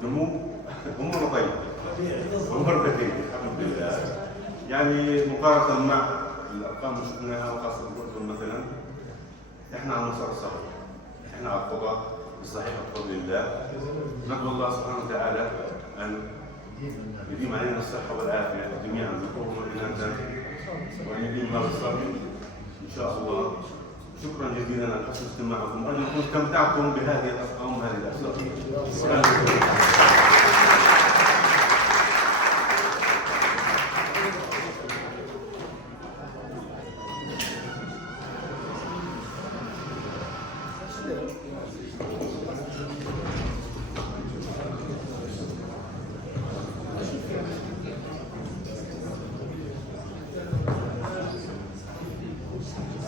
نمو أمور طيبة أمور بديهية الحمد لله. يعني مقارنة مع الأرقام اللي شفناها وخاصة الأردن مثلا، إحنا على المسار الصحيح، إحنا على الخطى الصحيحة بفضل الله. ندعو الله سبحانه وتعالى أن يديم علينا الصحة والعافية جميعا ذكورهم وإناثا، وأن يديم الله بالصبر إن شاء الله. شكرا جزيلا على حسن استماعكم، وأن يكون استمتعتم بهذه الأرقام وهذه الأسئلة.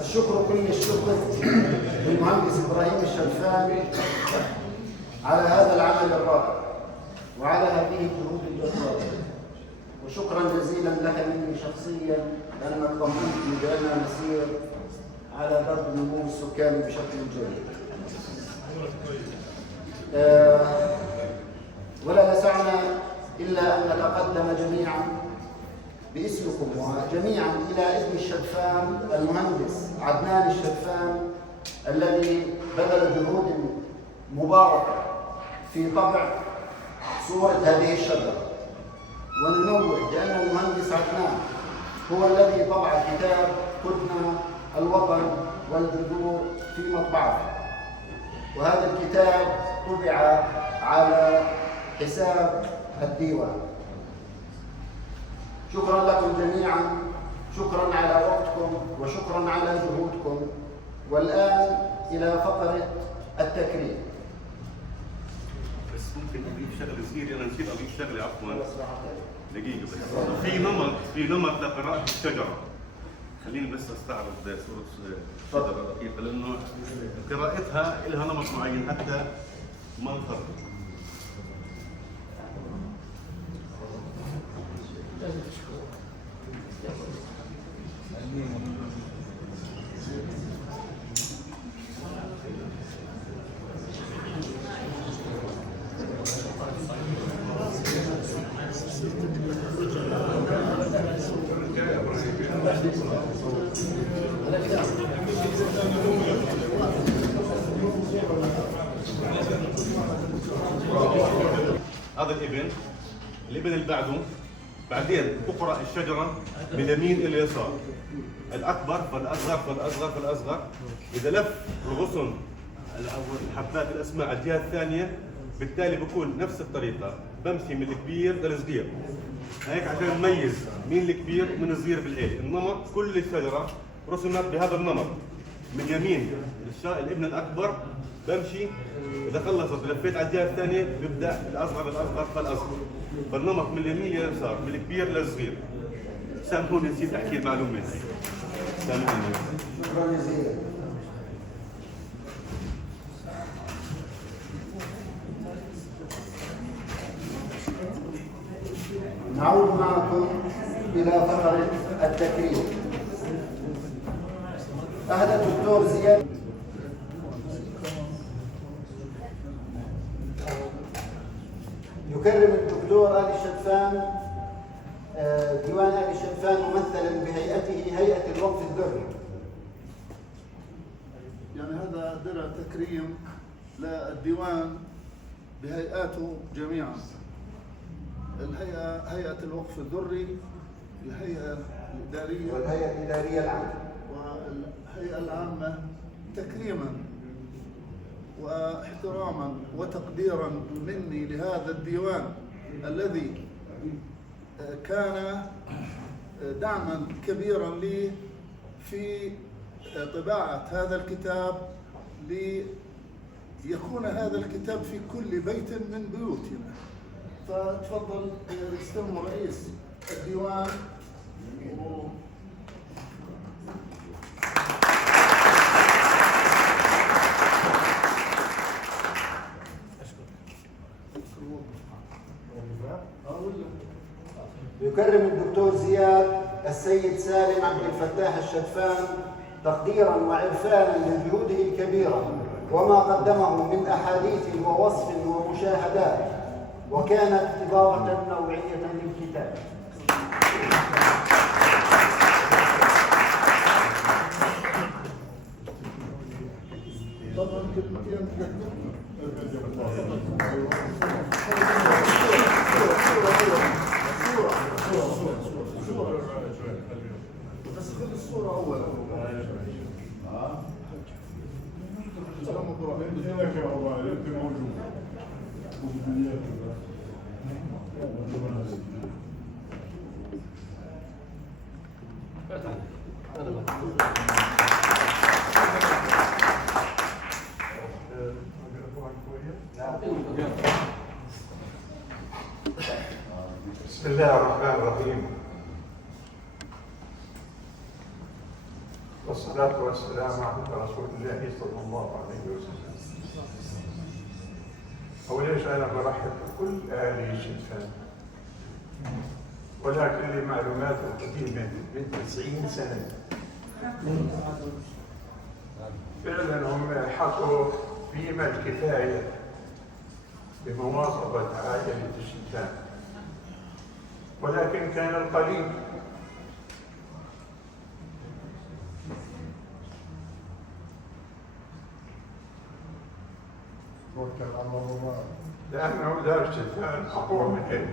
الشكر كل الشكر للمهندس إبراهيم الشرفان على هذا العمل الرائع وعلى هذه الجهود الجبارة، وشكرا جزيلا لك مني شخصيا لأنك طمنتني بأننا نسير على درب النمو السكاني بشكل جيد. ولا يسعنا إلا أن نتقدم جميعا باسمكم وجميعا إلى ابن الشرفان المهندس عدنان الشرفان الذي بذل جهود مباركة في طبع صورة هذه الشجرة. وننوه بأن المهندس عدنان هو الذي طبع كتاب كتنا الوطن والجذور في مطبعته، وهذا الكتاب طبع على حساب الديوان. شكرا لكم جميعا، شكرا على وقتكم وشكرا على جهودكم. والآن إلى فقرة التكريم. بس ممكن أضيف شغلة صغيرة، أنا نسيت أضيف شغلة عفوا دقيقة بس. في نمط لقراءة الشجرة. خليني بس استعرض صورة شجرة دقيقة، لأنه قراءتها لها نمط معين حتى ما نفرق. هذا الابن اللي بعده، بعدين تقرأ الشجرة من اليمين إلى اليسار، الأكبر فالأصغر فالأصغر فالأصغر. إذا لف الغصن الحبات الأسماء على الجهة الثانية، بالتالي بكون نفس الطريقة، بمشي من الكبير للصغير، هيك عشان نميز مين الكبير ومين الصغير بالعيلة. النمط كل الشجرة رسمت بهذا النمط، من يمين الابن الأكبر بمشي، إذا خلصت لفيت على الجهة الثانية بيبدأ الأصغر الأصغر فالأصغر، فالنمط من اليمين لليسار، من الكبير للصغير. سامحوني نسيت أحكي المعلومة هاي. سامحوني. شكرا جزيلا. نعود معكم إلى فقرة التكريم. أهدى الدكتور زياد يكرم الدكتور آل الشدفان ديوان آل الشدفان ممثلا بهيئته هيئة الوقف الذري. يعني هذا درع تكريم للديوان بهيئاته جميعا، هيئة الوقف الذري، الهيئة الإدارية والهيئة الإدارية العامة والهيئة العامة، تكريما واحتراما وتقديرا مني لهذا الديوان الذي كان دعما كبيرا لي في طباعة هذا الكتاب، ليكون هذا الكتاب في كل بيت من بيوتنا. فتفضل استلموا رئيس الديوان. يكرم الدكتور زياد السيد سالم عبد الفتاح الشدفان تقديرا وعرفانا لجهوده الكبيرة وما قدمه من أحاديث ووصف ومشاهدات، وكانت إضافة نوعية للكتاب. طبعا كلمتين بس خذ الصورة أولا. بسم الله الرحمن الرحيم، والصلاة والسلام على رسول الله صلى الله عليه وسلم. أولا أنا برحب بكل أهالي الشدفان، ولكن لمعلومات قديمة من 90 سنة فعلا هم حطوا فيما الكفاية بمواصفة عائلة الشدفان، ولكن كان القليل. لأنه دار الشدفان أقوى من هيك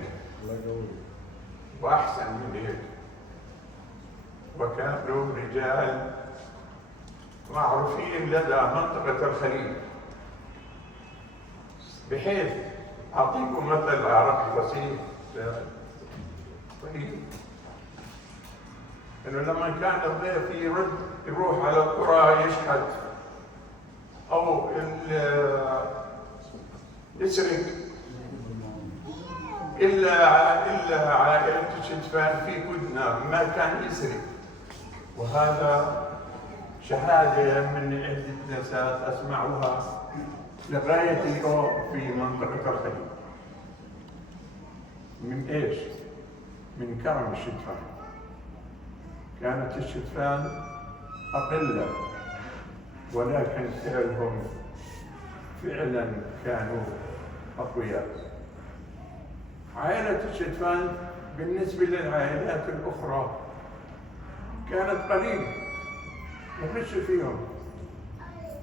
وأحسن من هيك، وكانوا رجال معروفين لدى منطقة الخليج، بحيث أعطيكم مثل عربي بسيط طيب، إنه لما كان الضيف يروح على القرى يشحت أو يسرق، إلا عائلة الشدفان في كدنا ما كان يسرق، وهذا شهادة من عدة نسات أسمعها لغاية اليوم في منطقة الخليج. من إيش؟ من كرم الشدفان. كانت الشدفان أقلة، ولكن فعلهم فعلا كانوا أقوياء. عائلة الشدفان بالنسبة للعائلات الأخرى كانت قليلة، مفيش فيهم.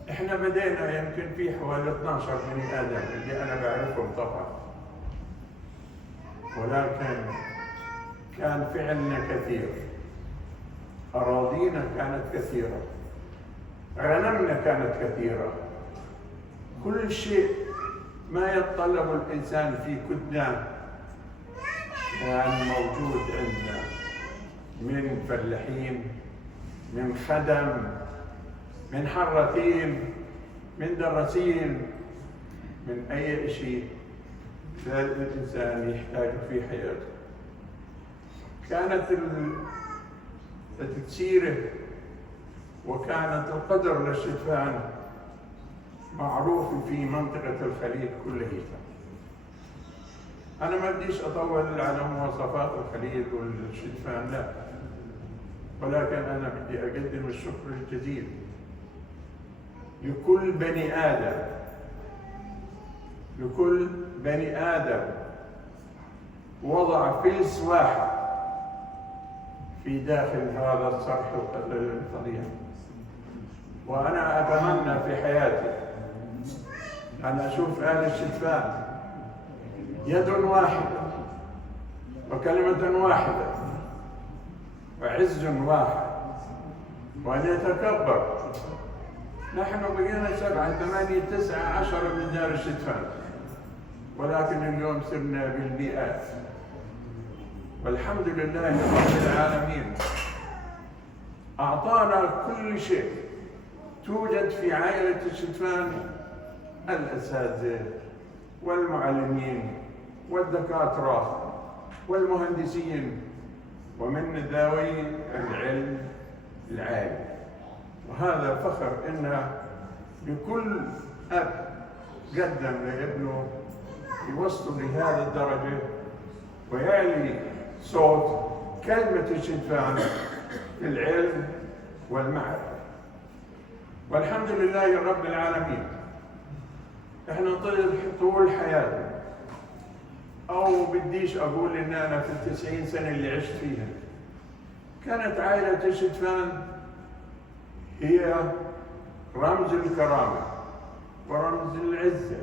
احنا بدينا يمكن في حوالي 12 بني آدم اللي أنا بعرفهم طبعا، ولكن كان فعلنا كثير، أراضينا كانت كثيرة، غنمنا كانت كثيرة، كل شيء ما يتطلب الإنسان في كدنا كان موجود عندنا، من فلاحين، من خدم، من حراتين، من درسين، من أي شيء الإنسان يحتاج في حياته. كانت التسيرة وكانت القدر للشتفان معروف في منطقة الخليج كلها. أنا ما بديش أطول على مواصفات الخليج والشتفان، لا، ولكن أنا بدي أقدم الشكر الجزيل لكل بني آدم وضع فلس واحد في داخل هذا الصرح الفظيع. وأنا أتمنى في حياتي أن أشوف أهل الشتفان يد واحدة وكلمة واحدة وعز واحد، وأن يتكبر. نحن بقينا 7 8 9 10 من دار الشتفان، ولكن اليوم صرنا بالمئات، والحمد لله رب العالمين أعطانا كل شيء. توجد في عائلة الشتفان الأساتذة والمعلمين والدكاترة والمهندسين ومن ذوي العلم العالي، وهذا فخر إن لكل أب قدم لابنه يوصل لهذه الدرجة ويعلي صوت كلمة الشتفان في العلم والمعرفة. والحمد لله رب العالمين. احنا طول حياتنا، او بديش اقول ان انا في 90 سنة اللي عشت فيها كانت عائلة الشتفان هي رمز الكرامة ورمز العزة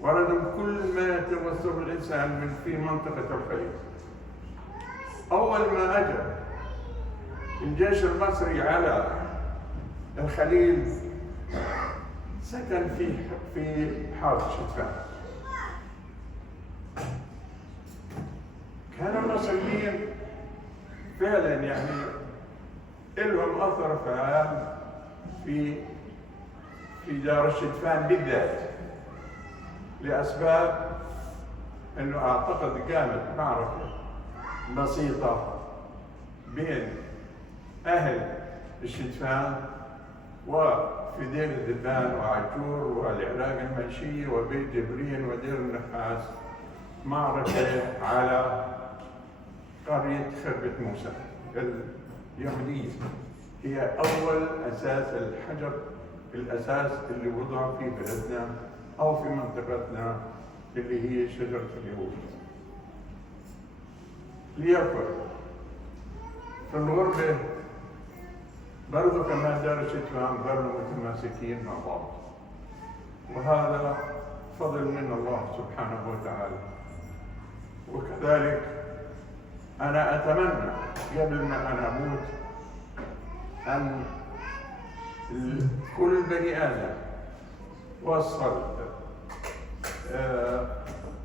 ورمز كل ما يتوصف الإنسان من في منطقة الخليج. أول ما أجى الجيش المصري على الخليل سكن في حارة الشتفان. كان المصريين فعلا يعني لهم أثر فعال في دار الشتفان بالذات، لأسباب أنه أعتقد قامت معركة بسيطة بين أهل الشتفان وفديل الذبان وعجور والعراق المنشية وبيت جبرين ودير النحاس، معركة على قرية خربة موسى اليهودية. هي أول أساس الحجر، الأساس اللي وضع في بلدنا أو في منطقتنا اللي هي شجرة اليهود. ليكن في الغربة برضو كما دار الشتفان ظلوا متماسكين مع بعض، وهذا فضل من الله سبحانه وتعالى. وكذلك أنا أتمنى قبل ما أنا أموت أن كل بني آدم وصل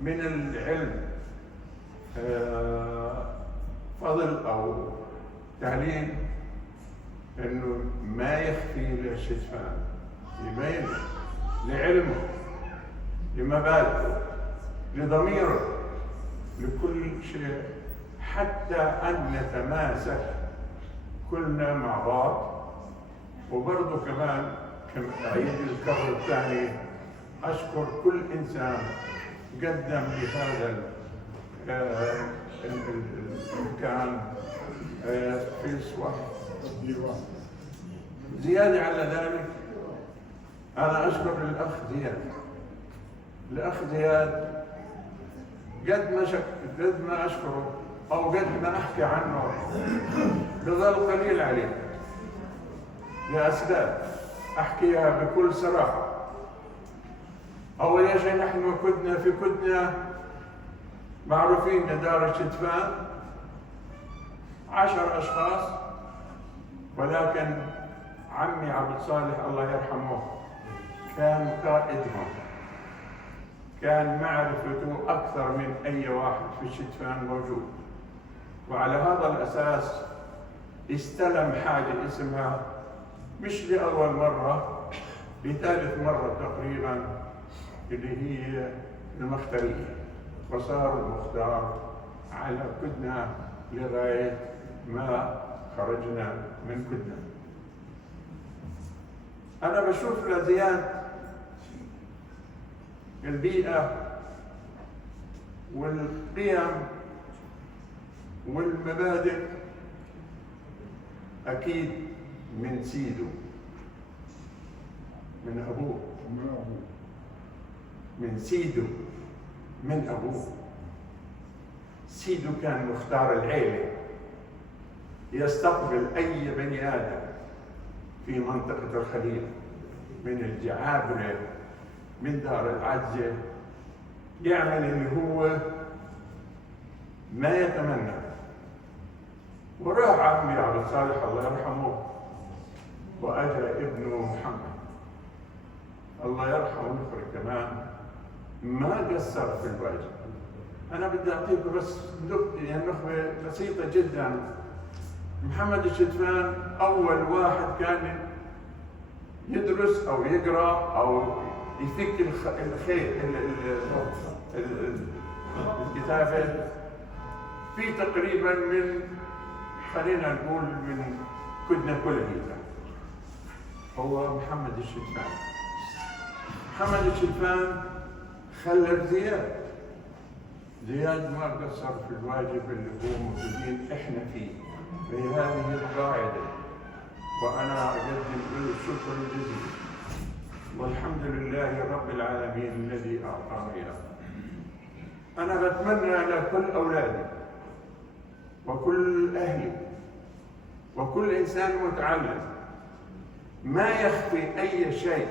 من العلم فضل أو تعليم إنه ما يخفي للشتفان، يبين لعلمه، لمبادئه، لضميره، لكل شيء، حتى أن نتماسك كلنا مع بعض. وبرضه كمان أعيد الكرر الثاني، أشكر كل إنسان قدم لهذا المكان فلس واحد. زيادة على ذلك أنا أشكر الأخ زياد. الأخ زياد قد ما أشكره أو قد ما أحكي عنه بظل قليل عليه، لأسباب أحكيها بكل صراحة. أول شيء نحن كدنا معروفين إن دار الشتفان 10 أشخاص، ولكن عمي عبد صالح الله يرحمه كان قائدهم، كان معرفته أكثر من أي واحد في الشتفان موجود. وعلى هذا الأساس استلم حاجة اسمها مش لأول مرة، لثالث مرة تقريبا، اللي هي المختارية، وصار المختار على كدنا لغاية ما خرجنا من كدنا. أنا بشوف لزياد البيئة والقيم والمبادئ أكيد من سيده، من أبوه، من سيده، من أبوه. سيده كان مختار العيلة، يستقبل أي بني آدم في منطقة الخليل، من الجعابرة، من دار العجة، يعمل اللي هو ما يتمنى. وراح عمي عبد صالح الله يرحمه وأجا ابنه محمد الله يرحمه ويغفر كمان، ما قصر في الواجب. أنا بدي أعطيكم بس نخبة بسيطة جدا. محمد الشتفان أول واحد كان يدرس أو يقرأ أو يفك الخيط الكتابة في تقريبا من، خلينا نقول، من كدنا كلها. هو محمد الشتفان. محمد الشتفان خلف زياد ما قصر في الواجب اللي هو موجودين احنا فيه بهذه القاعدة، وأنا أقدم له الشكر الجزيل، والحمد لله رب العالمين الذي أعطانا إياه. أنا بتمنى لكل أولادي وكل أهلي وكل إنسان متعلم ما يخفي أي شيء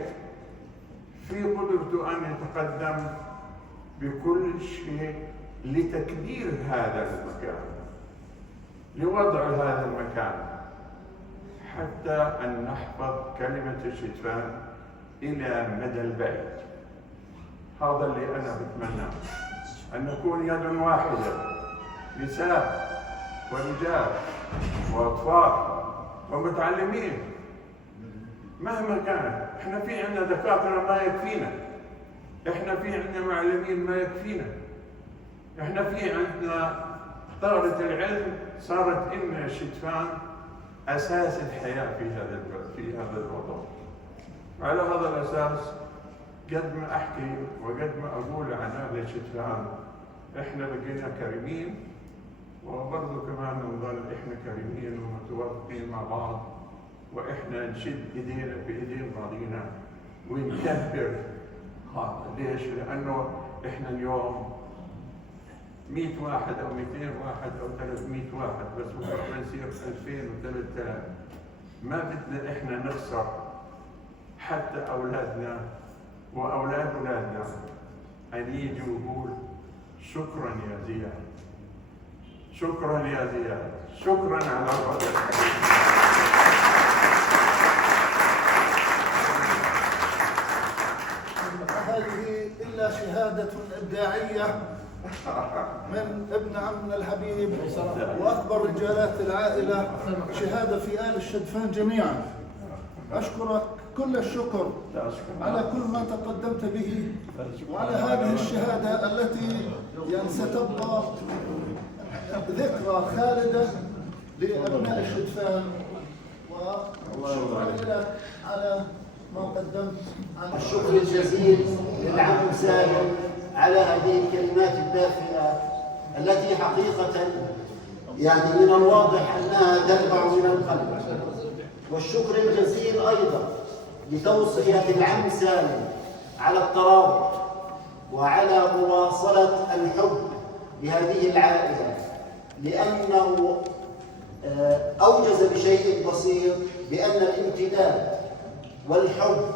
في قدرته أن يتقدم بكل شيء لتكبير هذا المكان، لوضع هذا المكان، حتى أن نحفظ كلمة الشتفان إلى مدى البعيد. هذا اللي أنا بتمناه، أن نكون يد واحدة، نساء ورجال وأطفال ومتعلمين مهما كان. احنا في عندنا دكاترة ما يكفينا، احنا في عندنا معلمين ما يكفينا، احنا في عندنا طلبة العلم. صارت إن الشتفان أساس الحياة في هذا الوطن. وعلى هذا الأساس قد ما أحكي وقد ما أقول عن أهل الشتفان إحنا بقينا كريمين، وبرضه كمان نظل إحنا كريمين ومتوافقين مع بعض، وإحنا نشد إيدينا بإيدين بعضينا ونكبر هذا. ليش؟ لأنه إحنا اليوم 100 واحد أو 200 واحد أو 300 واحد، بس بكرة نصير 2000 و3000. ما بدنا إحنا نخسر حتى أولادنا وأولاد أولادنا أن يجوا يقول شكرا يا زياد، شكرا يا زياد، شكرا على الرضا. هذه إلا شهادة إبداعية من ابن عمنا الحبيب وأكبر رجالات العائلة، شهادة في آل الشتفان جميعا. أشكرك كل الشكر على كل ما تقدمت به، وعلى هذه الشهادة التي ستبقى ذكرى خالدة لأبناء الشتفان. وشكرا لك على ما قدمت. الشكر الجزيل للعم سالم على هذه الكلمات الدافئة التي حقيقة يعني من الواضح أنها تنبع من القلب. والشكر الجزيل أيضا لتوصية العم سالم على الترابط وعلى مواصلة الحب لهذه العائلة، لأنه أوجز بشيء بسيط بأن الامتداد والحب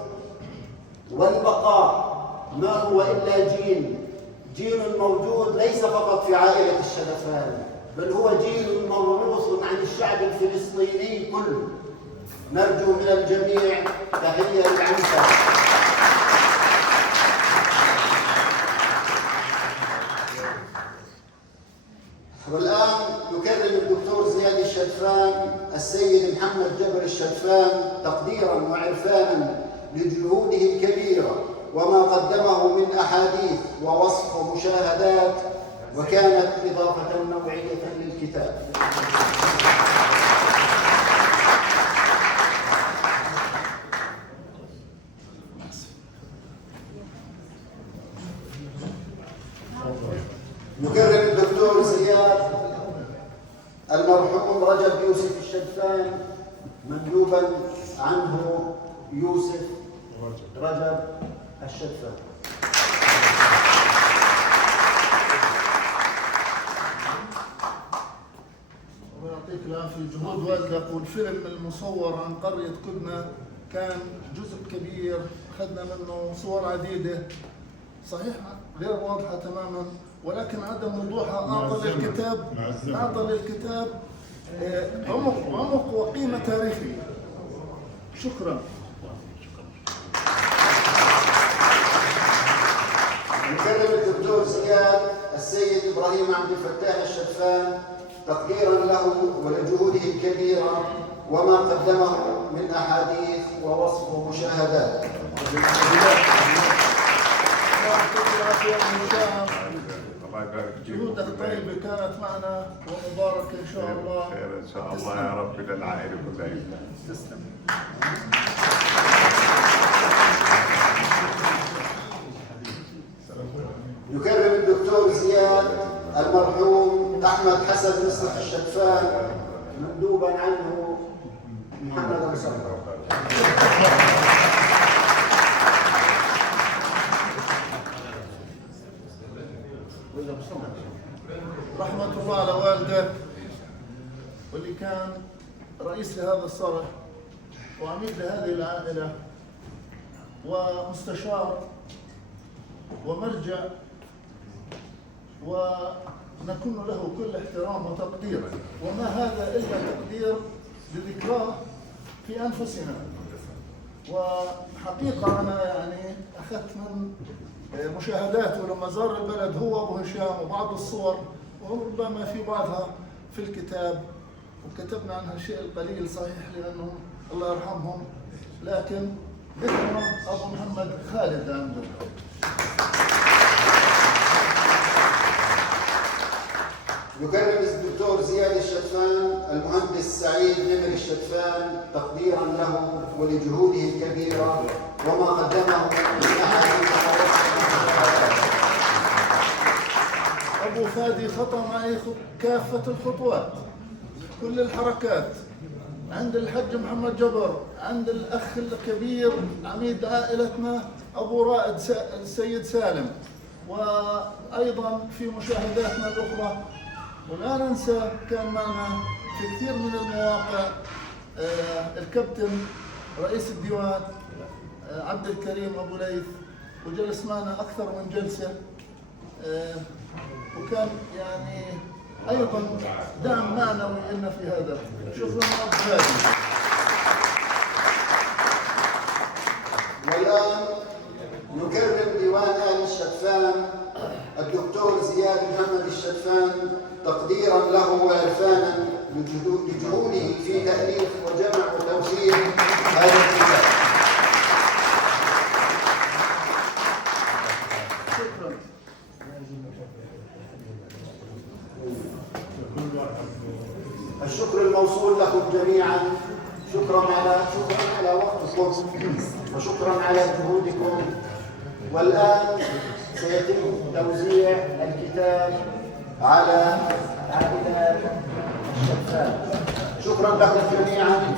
والبقاء ما هو إلا جيل جيل موجود ليس فقط في عائلة الشدفان، بل هو جيل موروث عن الشعب الفلسطيني كله. نرجو من الجميع تحية العنسة. والآن يكرم الدكتور زياد الشدفان السيد محمد جبر الشدفان تقديراً وعرفاناً لجهوده الكبيرة وما قدمه من أحاديث ووصف ومشاهدات، وكانت إضافة نوعية للكتاب. يكرم الدكتور زياد المرحوم رجب يوسف الشدفان مندوبا عنه يوسف رجب الشدفان. الله يعطيك العافية. جهود والدك والفيلم المصور عن قرية كدنة كان جزء كبير، أخذنا منه صور عديدة صحيح غير واضحة تماما، ولكن عدم وضوحها أعطى للكتاب عمق وقيمة تاريخية. شكرا. يكرم الدكتور زياد السيد إبراهيم عبد الفتاح الشدفان تقديرا له ولجهوده الكبيرة وما قدمه من أحاديث ووصف ومشاهدات. الله يبارك فيك. جهودك طيبة كانت معنا ومباركة إن شاء الله. خير إن شاء الله يا رب للعائلة كلها. تسلم. يكرم الدكتور زياد المرحوم أحمد حسن مصلح الشدفان مندوبا عنه محمد مصطفى. رحمة الله على والدك واللي كان رئيس لهذا الصرح وعميد لهذه العائلة ومستشار ومرجع، ونكون له كل احترام وتقدير، وما هذا إلا تقدير لذكراه في أنفسنا. وحقيقة أنا يعني أخذت من مشاهداته لما زار البلد هو وأبو هشام وبعض الصور، وربما في بعضها في الكتاب وكتبنا عنها الشيء القليل صحيح لأنهم الله يرحمهم، لكن ذكرهم أبو محمد خالد عنده. يكرم الدكتور زياد الشدفان المهندس سعيد نمر الشدفان تقديرا له ولجهوده الكبيرة وما قدمه من أحاديث. أبو فادي خطأ معي كافة الخطوات، كل الحركات، عند الحج محمد جبر، عند الأخ الكبير عميد عائلتنا أبو رائد السيد سالم، وأيضا في مشاهداتنا الأخرى. ولا ننسى كان معنا في كثير من المواقع الكابتن رئيس الديوان عبد الكريم أبو ليث، وجلس معنا أكثر من جلسة، وكان يعني أيضا دعم معنوي لنا في هذا. شكرا أبو فادي. والآن نكرم ديوان آل الشدفان الدكتور زياد محمد الشدفان تقديرا له وعرفانا لجهوده في تأليف وجمع وتوزيع هذا الكتاب. شكرا. الشكر الموصول لكم جميعا. شكرا على وقتكم وشكرا على جهودكم. والآن سيتم توزيع الكتاب على عائلات الشدفان. شكرا لكم جميعا.